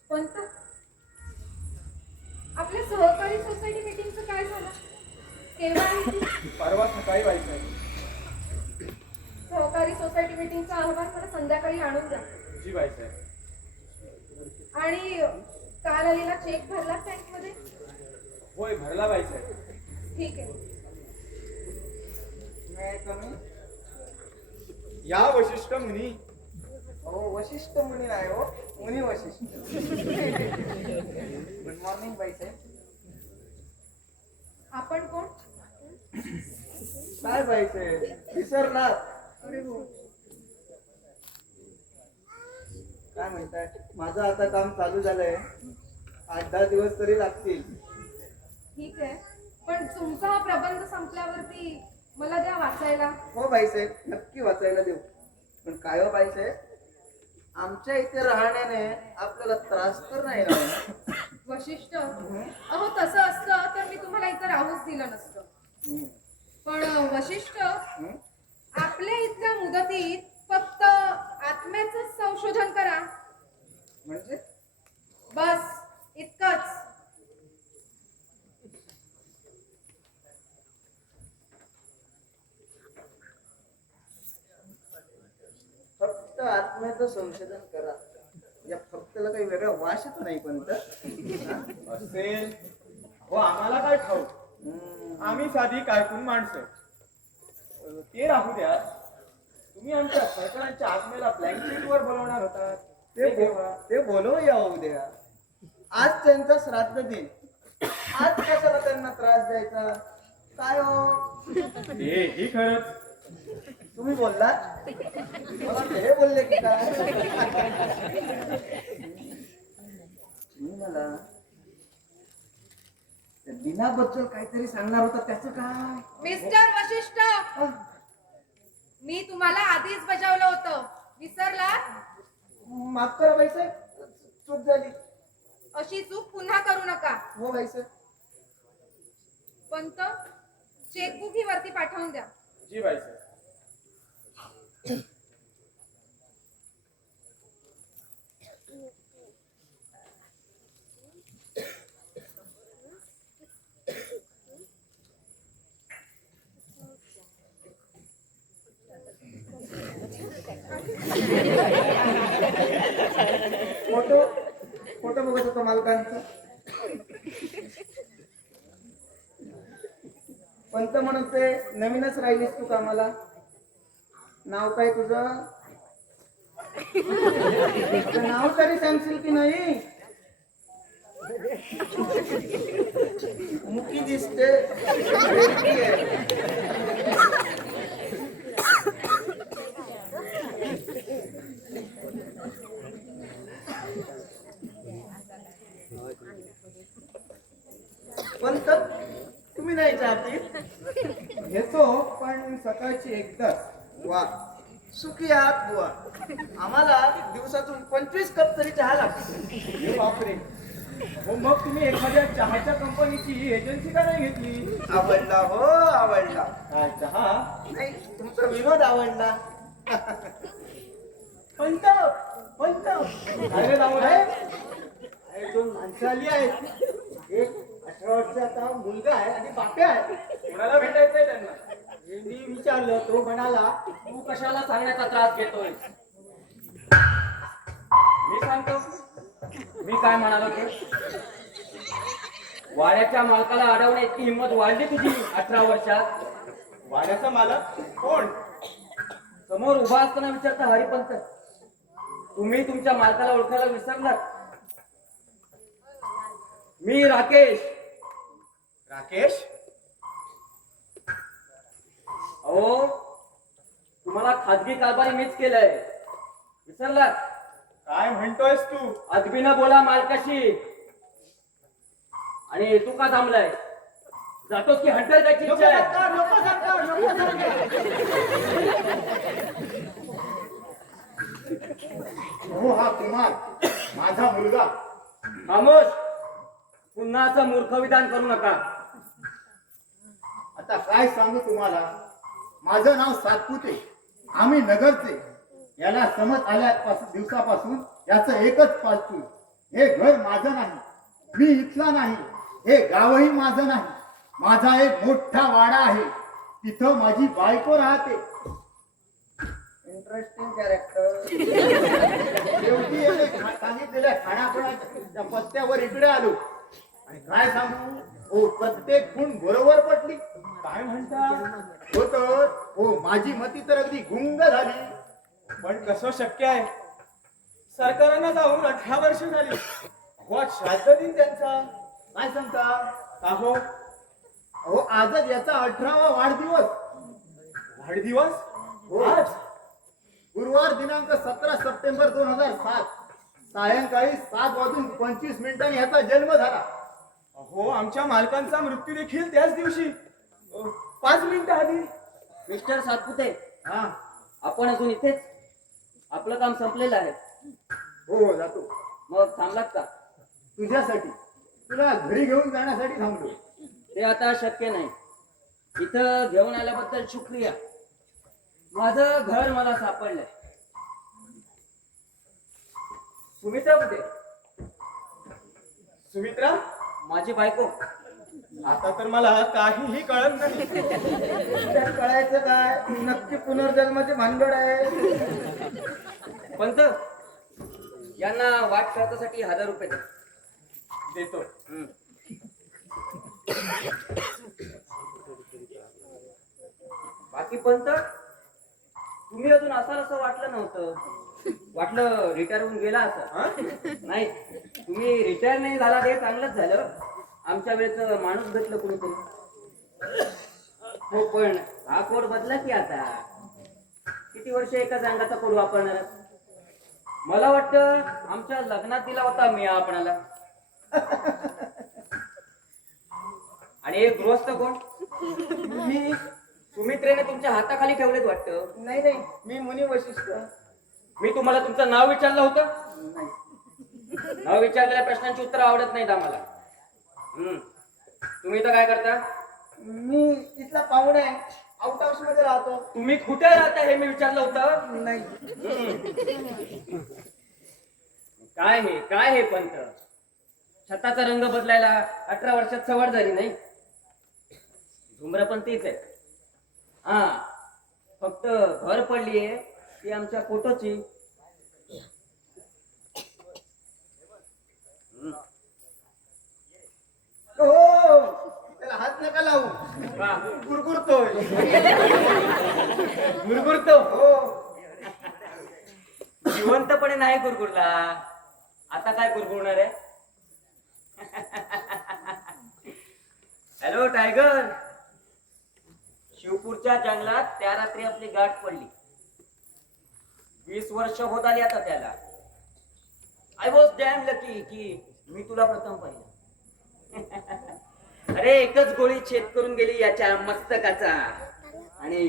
पंत, आपल्या सहकारी सोसायटी मीटिंगचं काय झालं? केव्हा आहे ती? परवा सकाळी बाईसाहेब. सहकारी सोसायटी मीटिंगचा अहवाल मला संध्याकाळी आणून द्या. जी बाईसाहेब. आणि काल आलेला चेक भरला बँकमध्ये? होय, भरला बाईसाहेब. ठीक आहे. नाही कमी. या वशिष्ठ मुनी. हो, वशिष्ठ मुनी नाही हो, मुनी वशिष्ठ. गुड मॉर्निंग बाईसाहेब. आपण कोण? काय बाईसाहेब, विसरलात? अरे हो. काय म्हणताय? माझं आता काम चालू झालंय, 8-10 दिवस तरी लागतील. ठीक आहे, पण तुमचा हा प्रबंध संपल्यावरती मला द्या वाचायला. हो बाईसाहेब, नक्की वाचायला देऊ. पण काय हो बाईसाहेब, आमच्या इथे राहण्याने आपल्याला त्रास तर नाही ना? वशिष्ठ, अहो तसं असतं तर मी तुम्हाला इथं राहूच दिलं नसतं. पण वशिष्ठ, आपल्या इथल्या मुदतीत फक्त आत्म्याचं संशोधन करा. म्हणजे बस इतकंच. फक्त आत्म्याचं संशोधन करा. या फक्तला काही वेगळा वास येतो नाही पण असेल हो, आम्हाला काय ठाऊक. आम्ही साधी कायकून माणसं. ते राहू द्या. तुम्ही आमच्या सरकारांच्या आत्म्याला ब्लँकेट वर बोलवणार होता, ते बोलवूया उद्या. आज त्यांचा श्राद्ध दिन. आज कशाला त्यांना त्रास द्यायचा? काय हो, हे खरंच. तुम्ही बोललात, मला हे बोलले की काय? मी मला त्या दिनाबद्दल काहीतरी सांगणार होता, त्याचं काय? मिस्टर वशिष्ठ, मी तुम्हाला आधीच बजावलं होतं, विसरला? माफ करा बाईसाहेब, चूक झाली. अशी चूक पुन्हा करू नका. हो बाईसाहेब. पंत, चेकबुक ही वरती पाठवून द्या. जी बाईसाहेब. फोटो बघत होतो मालकांचा. पंत म्हणत ते नवीनच राहिलीस तू कामाला. नाव काय तुझं? नाव तरी सांगशील की नाही? मुकी दिसते. पंत, तुम्ही नाही चहा पीत? घेतो, पण सकाळची एकदाच. वा, सुखी आहात बुवा. आम्हाला दिवसातून 25 कप तरी चहा लागतो. हे बापरे. हो, मग तुम्ही एखाद्या चहाच्या कंपनीची एजन्सी का नाही घेतली? आवडला हो, आवडला. काय चहा? नाही, तुमचा विनोद आवडला. पंत पंत काय रे दामोदर? अरे, दोन माणसं आली आहेत. एक 18 वर्षाचा मुलगा आहे आणि बाप्या आहे. कोणाला भेटायचंय त्यांना? मी विचारलं, तो म्हणाला तू कशाला सांगण्याचा त्रास घेतोय? मी सांगतो. मी काय म्हणालो ते? वाड्याच्या मालकाला अडवणे इतकी हिंमत वाढली तुझी 18 वर्षात? वाड्याचा मालक कोण? समोर उभा असताना विचारता हरिपंत. तुम्ही तुमच्या मालकाला ओळखायला विसरलात? मी राकेश. राकेश? अहो तुम्हाला खाजगी कारभारी मीच केलंय विसरलात? काय म्हणतोयस तू? अदबीनं बोला मालकाशी. आणि तू का थांबलाय? जातोस की हंटर जायची नको इच्छा आहे? सरकार, नको सरकार, नको सरकार. हो हा कुमार माझा मुलगा. खामोश. पुन्हा असं मूर्ख विधान करू नका. आता काय सांगू तुम्हाला. माझं नाव सातपुते, आम्ही नगरचे. याला समज आल्या दिवसापासून याचं एकच पालतू. हे घर माझं नाही, मी इथला नाही. हे गावही माझं नाही. माझा एक मोठा वाडा आहे, तिथं माझी बायको राहते. Interesting character. शेवटी याने सांगितलेल्या खाण्यापिण्याच्या पत्त्यावर इकडे आलो. आणि काय सांगू, हो प्रत्येक खूण बरोबर पटली. काय म्हणता? हो तर हो, माझी मती तर अगदी गुंग झाली. पण कसं शक्य आहे? सरकारांना जाऊन 18 वर्ष झाली. अहो आज श्राद्ध दिन त्यांचा. काय सांगता? का हो? अहो आजच याचा 18वा वाढदिवस. वाढदिवस? हो. आज? गुरुवार दिनांक 17 सप्टेंबर 2007 सायंकाळी 7:25 याचा जन्म झाला. अहो आमच्या मालकांचा मृत्यू देखील त्याच दिवशी 5 मिनिटं आधी. मिस्टर सातपुते, हा आपण अजून इथेच? आपलं काम संपलेलं आहे. हो जातो. मग थांबलात का? तुझ्यासाठी, तुला घरी घेऊन जाण्यासाठी थांबलो. ते आता शक्य नाही. इथं घेऊन आल्याबद्दल शुक्रिया. माझं घर मला सापडलंय. सुमित्रा कुठे? सुमित्रा? माझी बायको. आता तर मला काहीही कळत नाही. त्यात कळायचं काय? नक्की पुनर्जन्माची भानगड आहे. पंत, यांना वाट खर्चासाठी 1000 रुपये द्या. देतो. बाकी पंत, तुम्ही अजून असाल असं वाटलं नव्हतं. वाटलं रिटायर होऊन गेला असं. हा? नाही, तुम्ही रिटायर नाही झाला ते चांगलंच झालं. आमच्या वेळेच माणूस भेटलं कुणीतरी. हो पण हा कोड बदला की आता. किती वर्ष एका अंगाचा कोड वापरणार? मला वाटतं आमच्या लग्नात दिला होता मी आपणाला. आणि एक गृहस्थ कोण? मी सुमित्रेने तुमच्या हाताखाली ठेवलेत वाटतं. नाही नाही, मी मुनी वशिष्ठ. मी तुम्हाला तुमचं नाव विचारलं होतं. नाही. नाव विचारलेल्या प्रश्नांची उत्तर आवडत नाहीत आम्हाला. तुम्ही इथं काय करता? मी इथला पाहुणा आहे. आउट हाऊस मध्ये राहतो. तुम्ही कुठे राहता हे मी विचारलं होतं. नाही. काय हे पंत? छताचा रंग बदलायला 18 वर्षात सवड झाली नाही. झुमर पण तीच आहे. हा, फक्त घर पडलीये ती आमच्या फोटोची. हो, त्याला हात नका लावू. का? गुरगुरतोय. गुरगुरतो? हो. जिवंतपणे नाही गुरगुरला. आता काय गुरगुरणार आहे? Hello tiger. शिवपूरच्या जंगलात त्या रात्री आपली गाठ पडली. 20 वर्ष होत आली आता त्याला. आय वॉज डॅम लकी की मी तुला प्रथम पाहिलं. अरे एकच गोळी छेद करून गेली याच्या मस्तकाचा आणि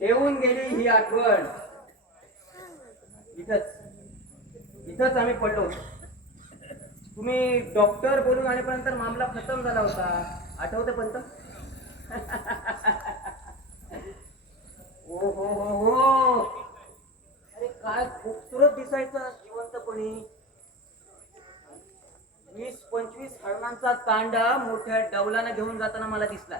ठेवून गेली ही आठवण. इथंच आम्ही पडलो होतो. तुम्ही डॉक्टर बोलून आल्यापर्यंत मामला खतम झाला होता. आठवते पंत? ओ हो हो हो. अरे काय खूपसूरत दिसायचं जिवंतपणी. 20-25 हरणांचा तांडा मोठ्या डौलानं घेऊन जाताना मला दिसला.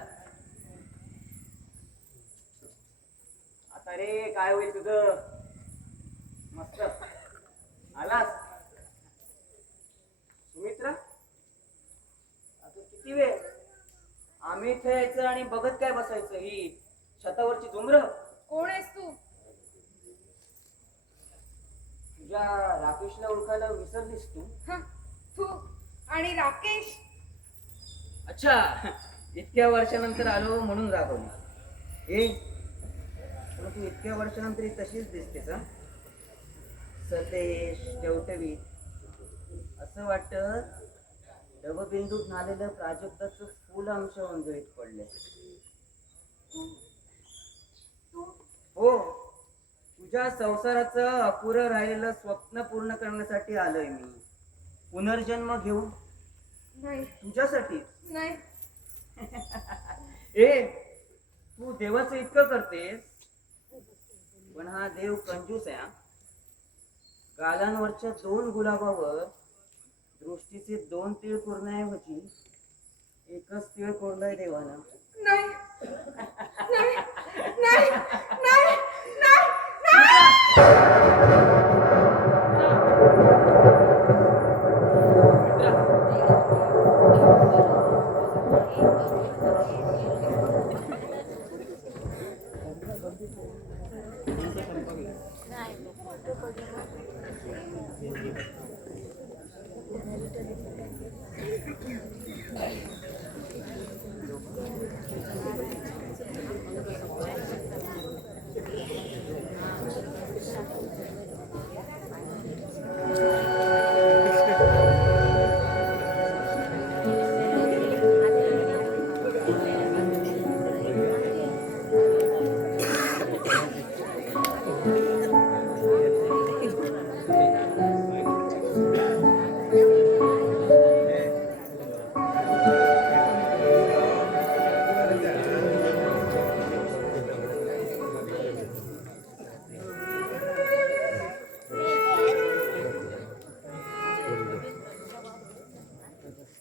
आता रे काय होईल तुझं? मस्त आलास सुमित्रा. आता किती वेळ आम्ही इथे यायचं आणि बघत काय बसायचं? ही छतावरची झुमर. कोण आहेस तू? तुझ्या राकेशला ओळखायला विसरलीस तू? हं, तू आणि राकेश. अच्छा, इतक्या वर्षानंतर आलो म्हणून रागवली. हे पण तू इतक्या वर्षानंतर तशीच दिसतेस हा सतेज टवटवीत असं वाटत डबबिंदूत नालेलं प्राजक्ताचं फुल आमच्या ओंजळीत पडले. हो, तुझ्या संसाराचं अपुरं राहिलेलं स्वप्न पूर्ण करण्यासाठी आलोय मी. पुनर्जन्म घेऊन नाही तुझ्यासाठी. नाही ए तू देवाचं इतकं करतेस पण हा देव कंजूस आहे हा. गालांवरच्या 2 गुलाबावर दृष्टीचे 2 तीळ कोरण्याऐवजी एकच तीळ कोरलाय देवानं. नाही नाही नाही नाही नाही नाही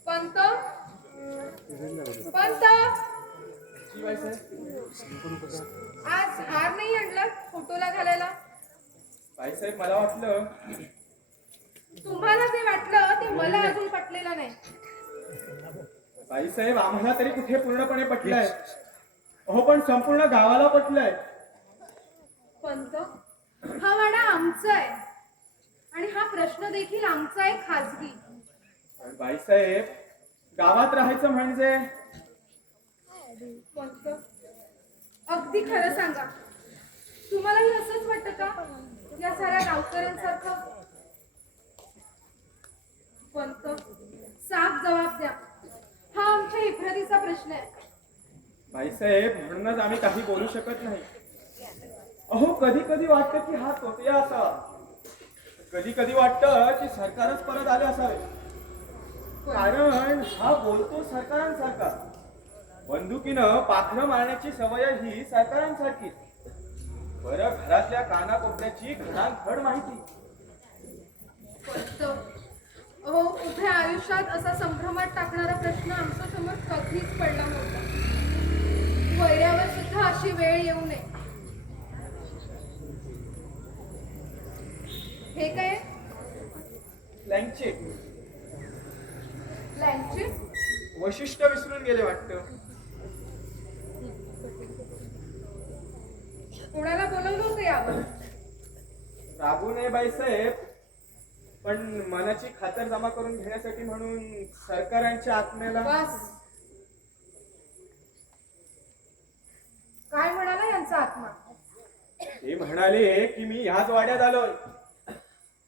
पंत पंत जी बाईसाहेब. आज हार नाही आणला फोटोला घालायला. बाईसाहेब मला वाटलं तुम्हाला जे वाटलं ते मला अजून पटलेलं नाही. बाईसाहेब आम्हाला तरी कुठे पूर्णपणे पटलंय. अहो पण संपूर्ण गावाला पटलंय. पंत हा वाडा आमचा आहे आणि हा प्रश्न देखील आमचा आहे खाजगी. पण बाईसाहेब गावात राहायचं म्हणजे पंत अगदी खरं सांगा, तुम्हालाही असंच वाटतं का या साऱ्या गावकऱ्यांसारखं? पंत साफ जबाब द्या, हा आमच्या इफ्रातीचा प्रश्न आहे. बाईसाहेब म्हणूनच आम्ही काही बोलू शकत नाही. अहो कधी कधी वाटतं की हा तोतया असावा, कधी कधी वाटतं की सरकारच परत आले असावे. कारण हा बोलतो सरकारांसारखा. बंदुकीनं पाखरं मारण्याची सवय ही सरकारांसारखी. बरं घरातल्या कानाकोपऱ्याची घडाघड माहिती. पंत अहो उभ्या आयुष्यात असा संभ्रमात टाकणारा प्रश्न आमच्या समोर कधीच पडला नव्हता. वैऱ्यावर सुद्धा अशी वेळ येऊ नये. हे काय ब्लँक चेक. लँचे वशिष्ठ विसरून गेले वाटतं. कोणाला बोलवलं होतं यावर? राबू नये बाईसाहेब, पण मनाची खातर जमा करून घेण्यासाठी म्हणून सरकारांच्या आत्म्याला. बस. काय म्हणाला यांचा आत्मा? ते म्हणाले की मी ह्याच वाड्यात आलोय.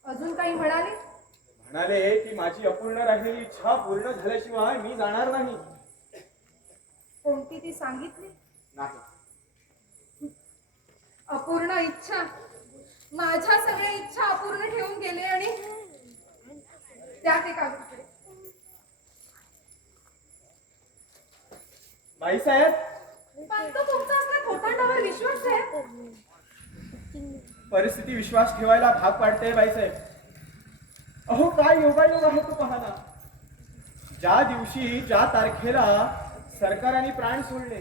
अजून काही म्हणाले? म्हणाले की माझी अपूर्ण राहिलेली इच्छा पूर्ण झाल्याशिवाय मी जाणार नाही. कोणती ती सांगितली? नाही. अपूर्ण इच्छा? माझ्या सगळ्या इच्छा अपूर्ण ठेवून गेले आणि त्यात एक कागद. बाईसाहेब पण तो तुमचा असल्या खोटांडावर विश्वास आहे? परिस्थिती विश्वास ठेवायला भाग पाडते बाईसाहेब. अहो काय योगायोग आहे तो पाहना. ज्या दिवशी ज्या तारखेला सरकाराने प्राण सोडले,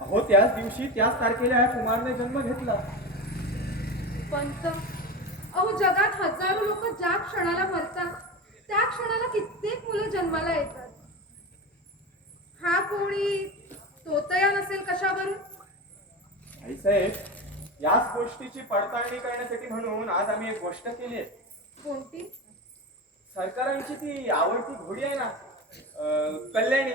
अहो त्याच दिवशी त्याच तारखेला ह्या कुमारने जन्म घेतला. पंत अहो जगात हजारो लोक ज्या क्षणाला मरतात त्या क्षणाला कित्येक मुलं जन्माला येतात. हा कोणी तोतया नसेल कशावरून? बाईसाहेब याच गोष्टीची पडताळणी करण्यासाठी म्हणून आज आम्ही एक गोष्ट केली आहे. कोणती? सरकारांची ती आवडती घोडी आहे ना, कल्याणी,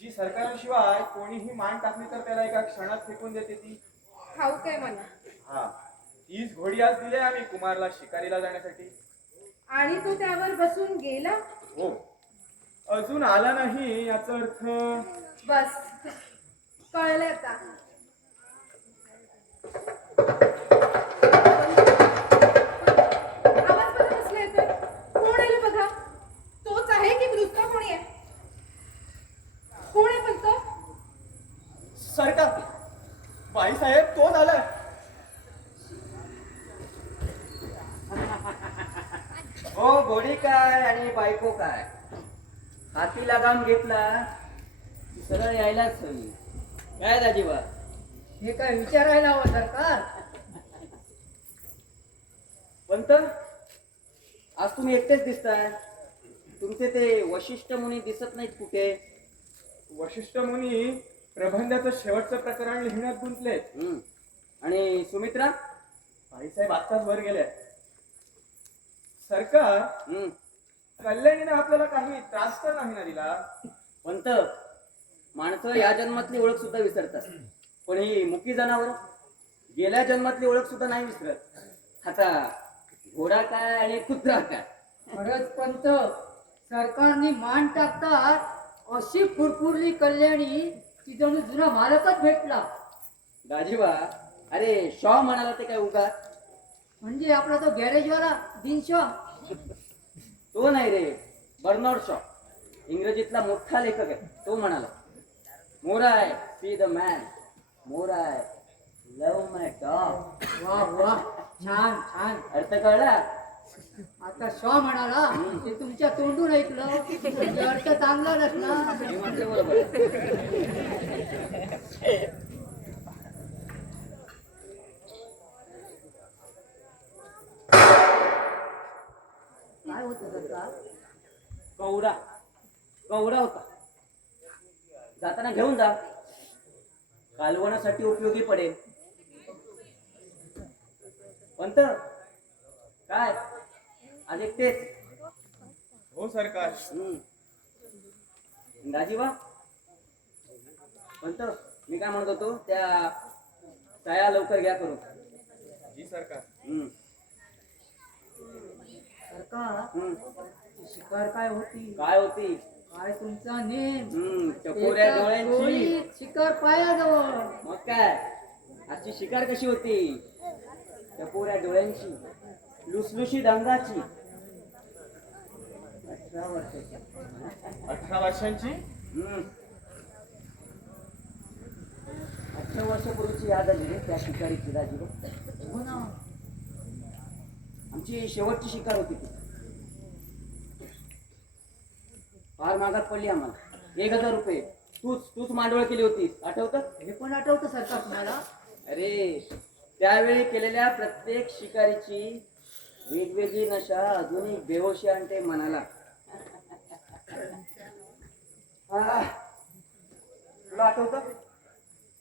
जी सरकारांशिवाय कोणीही मान टाकली तर त्याला एका क्षणात फेकून देते ती. ठाऊक आहे मला. हा, तीच घोडी आज दिली आम्ही कुमारला शिकारीला जाण्यासाठी. आणि तो त्यावर बसून गेला. हो, अजून आला नाही याचा अर्थ. बस कळलं आता. आवाज बघा कसला येतोय. कोण आलं बघा. तोच आहे की दुसरा कोणी आहे. कोण आहे पण तो. सरकार, बाईसाहेब तो झालाय. हो, घोडी काय आणि बायको काय, हाती लगाम घेतला की सरळ यायलाच हवी. काय दाजीबा? हे काय विचारायला हवं सरकार. पंत, आज तुम्ही एकटेच दिसताय. तुमचे ते वशिष्ठ मुनी दिसत नाहीत कुठे. वशिष्ठ मुनी प्रबंधाचं शेवटचं प्रकरण लिहिण्यात गुंतलेत. आणि सुमित्रा? बाईसाहेब आत्ताच वर गेले. सरकार, हम्म. कल्याणीने आपल्याला काही त्रास तर नाही ना दिला. पंत, माणसं या जन्मातली ओळख सुद्धा विसरतात, पण ही मुकी जनावर गेल्या जन्मातली ओळख सुद्धा नाही विसरत. आता घोडा काय आणि कुत्रा काय. खरंच पंत, सरकारने मान टाकतात अशी फुरफुरली कल्याणी की जणू जुना मालकच भेटला. दाजीबा, अरे शॉ म्हणाला ते काय उगा. म्हणजे आपला तो गॅरेजवाला दिनशॉ. तो नाही रे, बर्नार्ड शॉ, इंग्रजीतला मोठा लेखक आहे. तो म्हणाला, more I see the man, more I love my dog. वा वा, छान छान. अर्थ कळला? आता शॉ म्हणाला ते तुमच्या तोंडून ऐकलं म्हणजे अर्थ चांगला नसला. हे मात्र बरोबर. काय होतं सरकार. कवडा कवडा होता. जाताना घेऊन जा, कालवणासाठी उपयोगी पडेल. पंत, काय आज एकटेच? हो सरकार. दाजीबा, पंत, मी काय म्हणत होतो, त्या साया लवकर घ्या करून. जी सरकार. सरकार, शिकार काय होती. काय होती? काय तुमचा नेम. टपोऱ्या एका डोळ्यांची. गोळीत शिकार पायाजवळ. मग काय, आजची शिकार कशी होती? टपोऱ्या डोळ्यांची, लुसलुशीत अंगाची. 18 वर्षाची. 18 वर्षांची. 18 वर्षापूर्वीची याद आली रे त्या शिकारीची दाजीबा. हो ना. आमची शेवटची शिकार होती ती. फार मागात पडली आम्हाला. 1000 रुपये. तूच मांडवळ केली होतीस, आठवतं? हे पण आठवतं सरकार तुम्हाला. अरे, त्यावेळी केलेल्या प्रत्येक शिकारीची वेगवेगळी नशा अजूनही बेहोशी आणते मनाला. तुला आठवतं?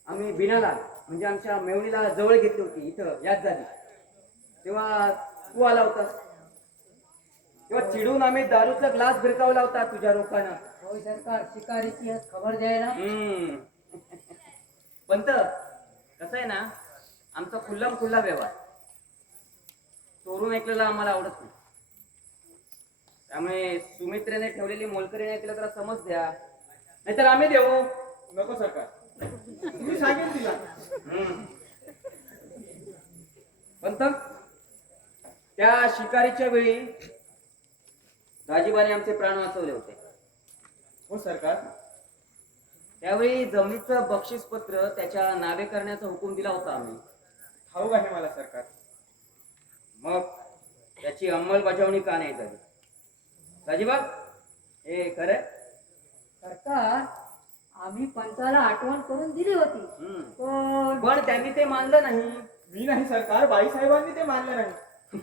आम्ही बिनाला म्हणजे आमच्या मेवणीला जवळ घेतली होती इथं याच जागी. तेव्हा तू आला होतास. तेव्हा चिडून आम्ही दारूचा ग्लास भिरकावला होता तुझ्या रोखानं. होय सरकार, शिकारीची खबर द्यायला. पंत, कसं आहे ना, आमचा खुल्ला व्यवहार. चोरून ऐकलेला आम्हाला आवडत नाही. त्यामुळे सुमित्रेने ठेवलेली मोलकरी नाही तिला जरा समज द्या, नाहीतर आम्ही देऊ. नको सरकार, तुम्ही सांगेन तिला. पंत, त्या शिकारीच्या वेळी दाजीबाने आमचे प्राण वाचवले होते. हो सरकार. त्यावेळी जमिनीचं बक्षीसपत्र त्याच्या नावे करण्याचा हुकूम दिला होता आम्ही. ठाऊक आहे मला सरकार. मग त्याची अंमलबजावणी का नाही झाली? दाजीबा, हे खरंय? सरकार, आम्ही पंचाला आठवण करून दिली होती. पण त्यांनी ते मानलं नाही. मी नाही सरकार, बाईसाहेबांनी ते मानलं नाही.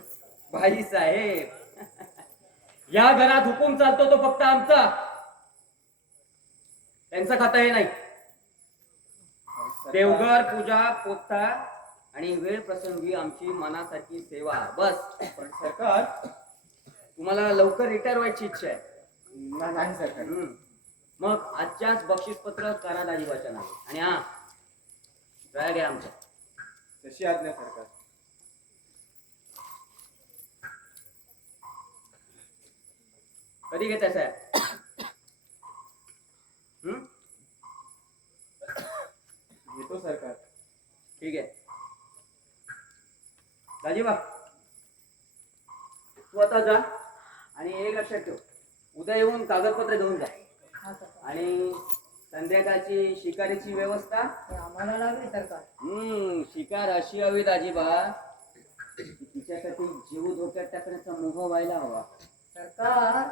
भाई साहेब, या घरात हुकूम चालतो तो फक्त आमचा, त्यांचं खाता हे नाही. देवघर, पूजा, पोथा आणि वेळ प्रसंगी आमची मनासारखी सेवा, बस. पण सरकार, तुम्हाला लवकर रिटायर व्हायची इच्छा आहे? नाही सरकार. मग आजच्याच बक्षीसपत्र करा दाजीबाच्या नावे. आणि हा, राया घ्या आमच्या. तशी आज्ञा सरकार. कधी घेताय साहेब? घेतो सरकार. ठीक आहे. दाजीबा, तू आता जा आणि एक लक्षात ठेव, उद्या येऊन कागदपत्र घेऊन जा. हा सरकार. आणि संध्याकाळची शिकारीची व्यवस्था. हे आम्हाला लागली सरकार. शिकार अशी हवी दाजीबा, तिच्यासाठी जीव धोक्यात टाकण्याचा मोह व्हायला हवा. सरकार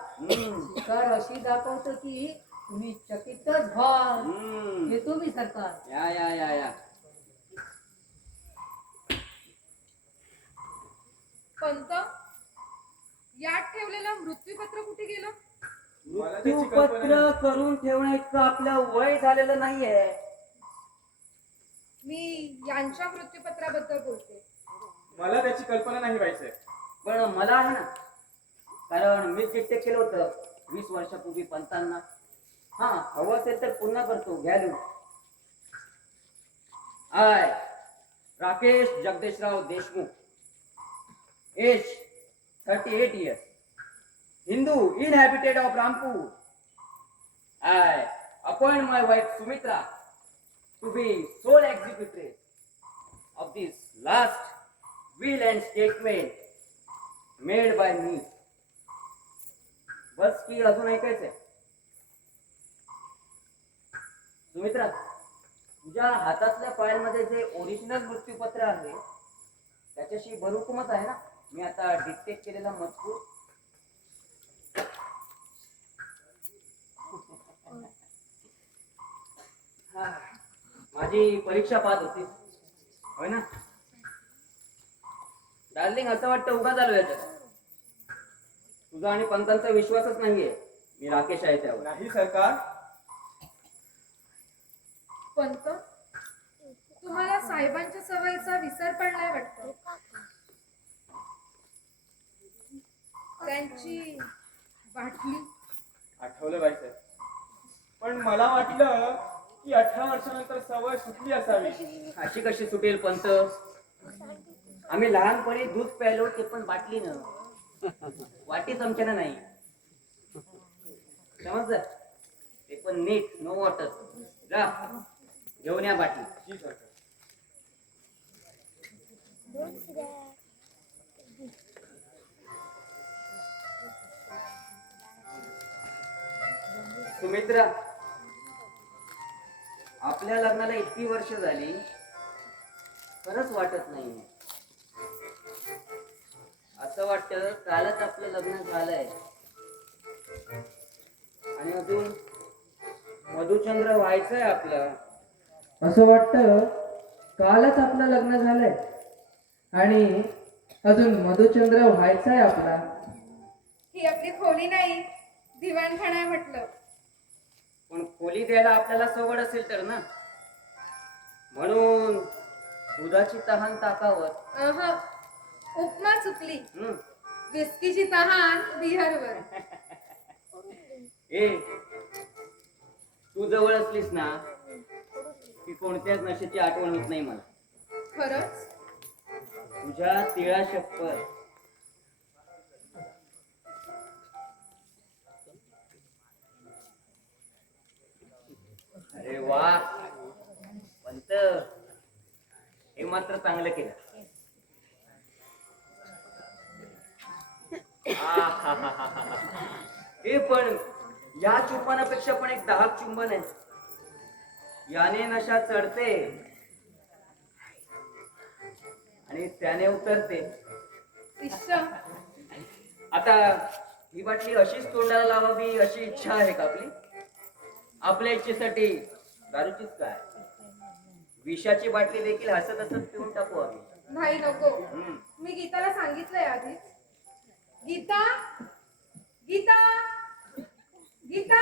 शिकार अशी दाखवतो की तुम्ही चकितच व्हाल. येतो मी सरकार. या या या या. पंत, यात ठेवलेलं मृत्यूपत्र कुठे गेलं? मला त्याची कल्पना मृत्यूपत्र नाही. करून ठेवण्याचं आपलं वय झालेलं नाहीये. मी यांच्या मृत्यूपत्राबद्दल बोलते. मला त्याची कल्पना नाही बाईसाहेब. पण मला आहे ना, कारण मी डिटेक्ट केलं होतं 20 वर्षापूर्वी पंतांना. हा, हवं असेल तर पुन्हा करतो, घ्या लिहून. I Rakesh Jagdishrao Deshmukh, age 38 years, Hindu, inhabited of Rampur. I appoint my wife Sumitra to be sole executrix of this last will and statement made by me. बस की अजून ऐकायचंय? सुमित्रा, तुझ्या हातातल्या फाईल मध्ये जे ओरिजिनल मृत्यूपत्र आहे त्याच्याशी बरोकुमच आहे ना मी आता डिटेक्ट केलेला मजकूर? हा, माझी परीक्षा पाहत होती होय ना डार्लिंग? असं वाटतं उगा झालो याच्यात. तुझा आणि पंतांचा विश्वासच नाहीये मी राकेश आहे त्यावर. नाही सरकार. पंत, तुम्हाला साहेबांच्या सवयीचा विसर पडलाय वाटतं. त्यांची बाटली. आठवलं बाईसाहेब. पण मला वाटलं की 18 वर्षानंतर सवय सुटली असावी. अशी कशी सुटेल पंत? आम्ही लहानपणी दूध प्यायलो ते पण बाटलीनं, वाटी चमच्यानं नाही. समजलं? ते पण नीट, नो वॉटर. जा घेऊन या बाटली. जी सरकार. सुमित्रा, आपल्या लग्नाला इतकी वर्ष झाली, खरंच वाटत नाही. असं वाटतं कालच आपलं लग्न झालंय आणि अजून मधुचंद्र व्हायचंय आपलं. असं वाटतं कालच आपलं लग्न झालंय आणि अजून मधुचंद्र व्हायचंय आपला. ही आपली खोली नाही, दिवाणखाना आहे म्हटलं. पण खोली द्यायला आपल्याला सवड असेल तर ना, म्हणून दुधाची तहान ताकावर. उपमा चुकली. हम्म. विस्कीची तहान बिहारवर. ए, तू जवळ असलीस ना की कोणत्याच नशेची आठवण होत नाही मला. खरंच? तुझ्या तिळा शपथ. अरे वा पंत, हे मात्र चांगलं केलं. हे पण या चुंबनापेक्षा पण एक दाहक चुंबन आहे. याने नशा चढते आणि त्याने उतरते. इश्श. आता ही बाटली अशीच तोंडाला लावावी अशी इच्छा आहे का आपली? आपल्या इच्छेसाठी दारूचीच काय, विषाची बाटली देखील हसत हसत पिऊन टाकू आम्ही. नाही नको. मी गीताला सांगितलंय आधीच. गीता, गीता, गीता.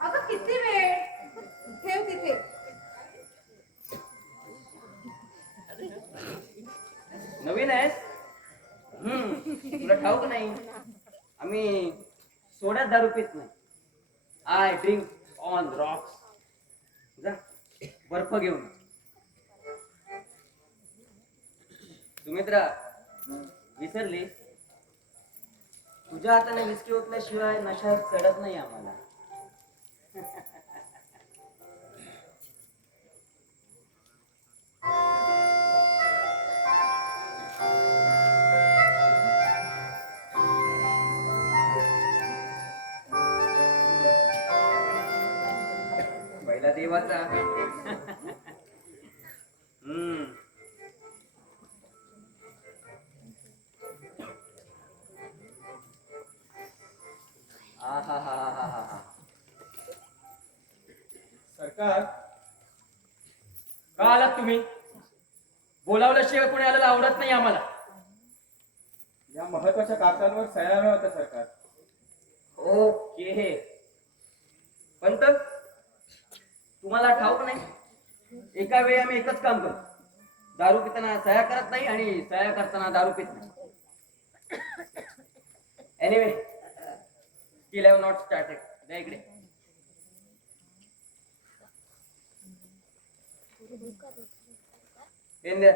अगं किती वेळ? ठेव तिथे. नवीन आहेस? तुला ठाऊक नाही, आम्ही सोड्यात दारू पित नाही. I drink on Roxx. जा बर्फ घेऊन. सुमित्रा विसरली तुझ्या हाताने विस्की ओतल्याशिवाय नशा चढत नाही आम्हाला. पहिला देवाचा. हम्म. आहाहाहाहा. सरकार, का आलात तुम्ही? बोलावल्याशिवाय कोणी आलेलं आवडत नाही आम्हाला. या महत्वाच्या कागदांवर सह्या हव्या होत्या सरकार. ओके. पंत तुम्हाला ठाऊक नाही एका वेळी आम्ही एकच काम करतो. दारू पिताना सह्या करत नाही आणि सह्या करताना दारू पित नाही. Anyway still have not started. द्या इकडे. पेन द्या.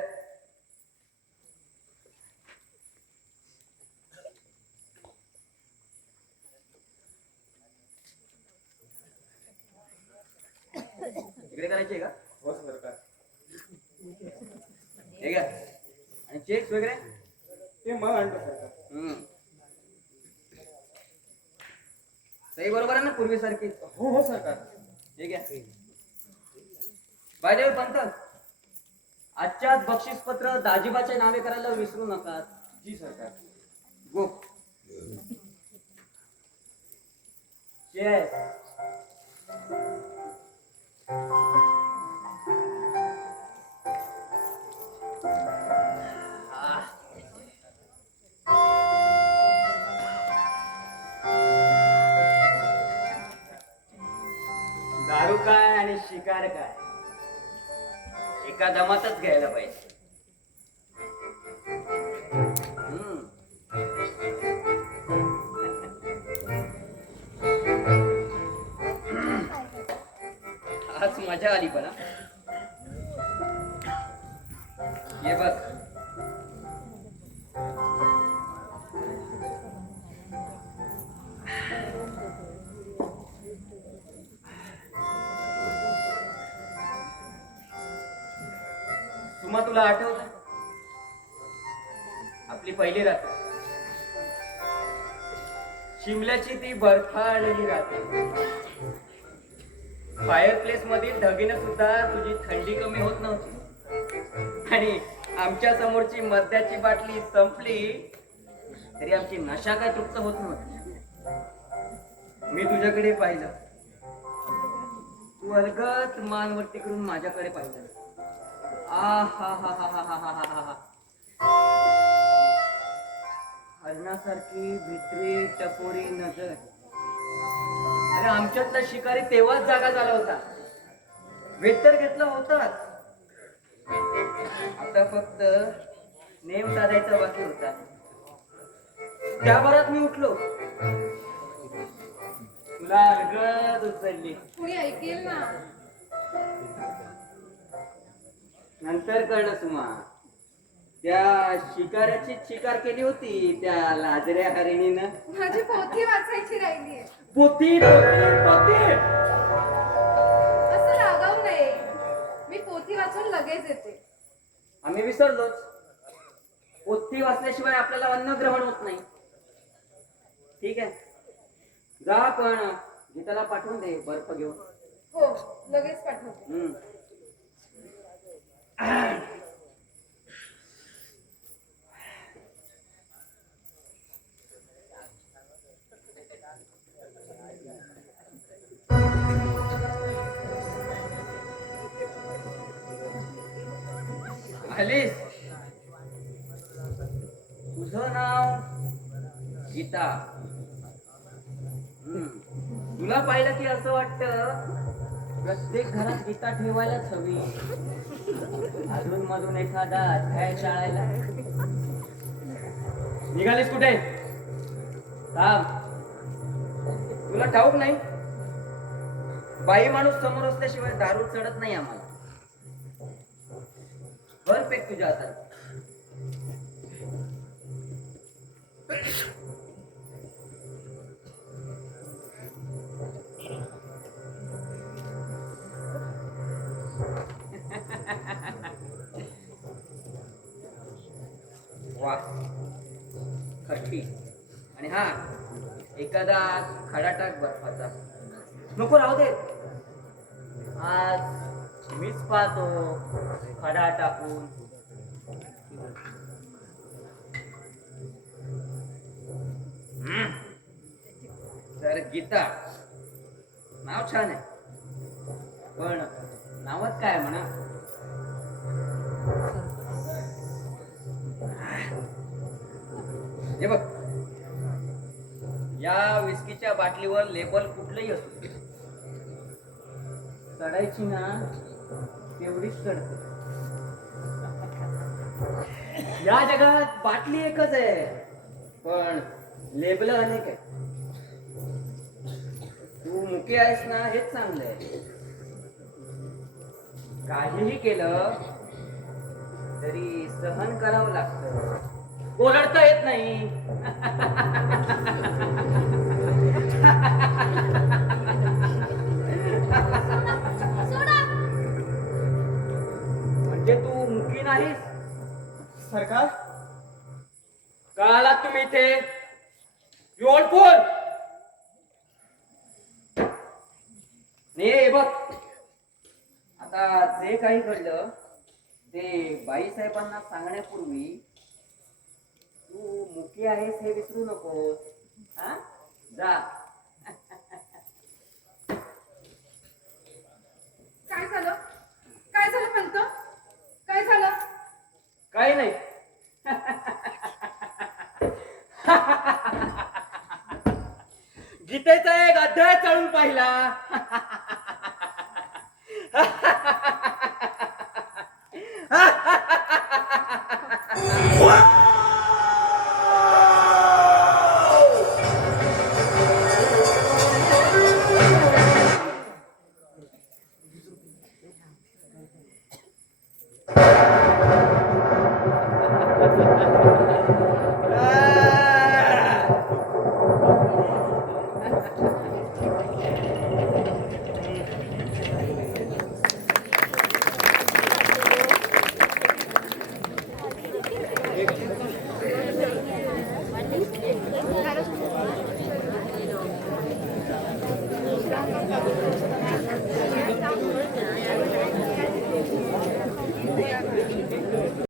इकडे करायचे का? हो सरकार. हे घ्या. आणि चेक्स वगैरे ते मग आणतो सरकार. सही बरोबर आहे ना पूर्वीसारखी? हो हो सरकार. ठीक आहे. बाय पंत आजच्याच बक्षीसपत्र दाजीबाच्या नावे करायला विसरू नका. जी सरकार. गो. Cheers. दारू काय आणि शिकार काय एका दमातच घ्यायला पाहिजे. आज मजा आली पण. ये बघ तुम्हा तुला आठवत आपली पहिली रात्र शिमल्याची ती बर्फाळलेली रात्र. फायर प्लेस मधील ढगीनं सुद्धा तुझी थंडी कमी होत नव्हती आणि आमच्या समोरची मद्याची बाटली संपली तरी आमची नशा काय तृप्त होत नव्हती. मी तुझ्याकडे पाहिलं. तू अलगद मानवरती करून माझ्याकडे पाहिलं. हरणासारखी भित्री टपोरी नजर. अरे आमच्यातला शिकारी तेव्हाच जागा झाला होता. वेट तर घेतला होताच. आता फक्त नेम साधायचा बाकी होता. त्या भरात मी उठलो. तुला अलगद उचलली. कुणी ऐकेल ना. नंतर कळलं सुमा त्या शिकाऱ्याची शिकार केली होती त्या लाजऱ्या हरिणीनं. माझी पोथी वाचायची राहिलीये. पोथी पोथी पोथी. असं रागावू नये. मी पोथी वाचून लगेच येते. आम्ही विसरलोच. पोथी वाचल्याशिवाय आपल्याला अन्न ग्रहण होत नाही. ठीक आहे जा पण गीताला पाठवून दे बर्फ घेऊन. हो लगेच पाठवते. आलीस. तुझं नाव गीता. तुला पाहिलं की असं वाटतं प्रत्येक घरात गीता ठेवायलाच हवी. अधून मधून एखादा अध्याय शाळेला. निघालीस कुठे? थांब. तुला ठाऊक नाही बाई माणूस समोर असल्याशिवाय दारू चढत नाही आम्हाला. भर पेक तुझ्या हातात. वा खट्टी आणि हा एखादा खडाटाक बर्फाचा नको राहू दे आज मीच पाहतो खडा टाकून तर गीता नाव छान आहे पण नावात काय म्हणा हे बघ या विस्कीच्या बाटलीवर लेबल कुठलंही असू दे. चढायची ना तेवढीच चढते. या जगात बाटली एकच आहे पण लेबल अनेक आहे. तू मुके आहेस ना हेच चांगलं आहे. काहीही केलं तरी सहन करावं लागतं. ओरडता येत नाही. सोडा. म्हणजे तू मुकी नाहीस. सरकार का आलात तुम्ही इथे? योड फोन नाही. बघ आता जे काही घडलं ते बाईसाहेबांना सांगण्यापूर्वी तू मुकी आहेस हे विसरू नकोस. हा जा. काय झालं काय झालं पंत काय झालं काही नाही. गीतेचा एक अध्याय चढून पाहिला.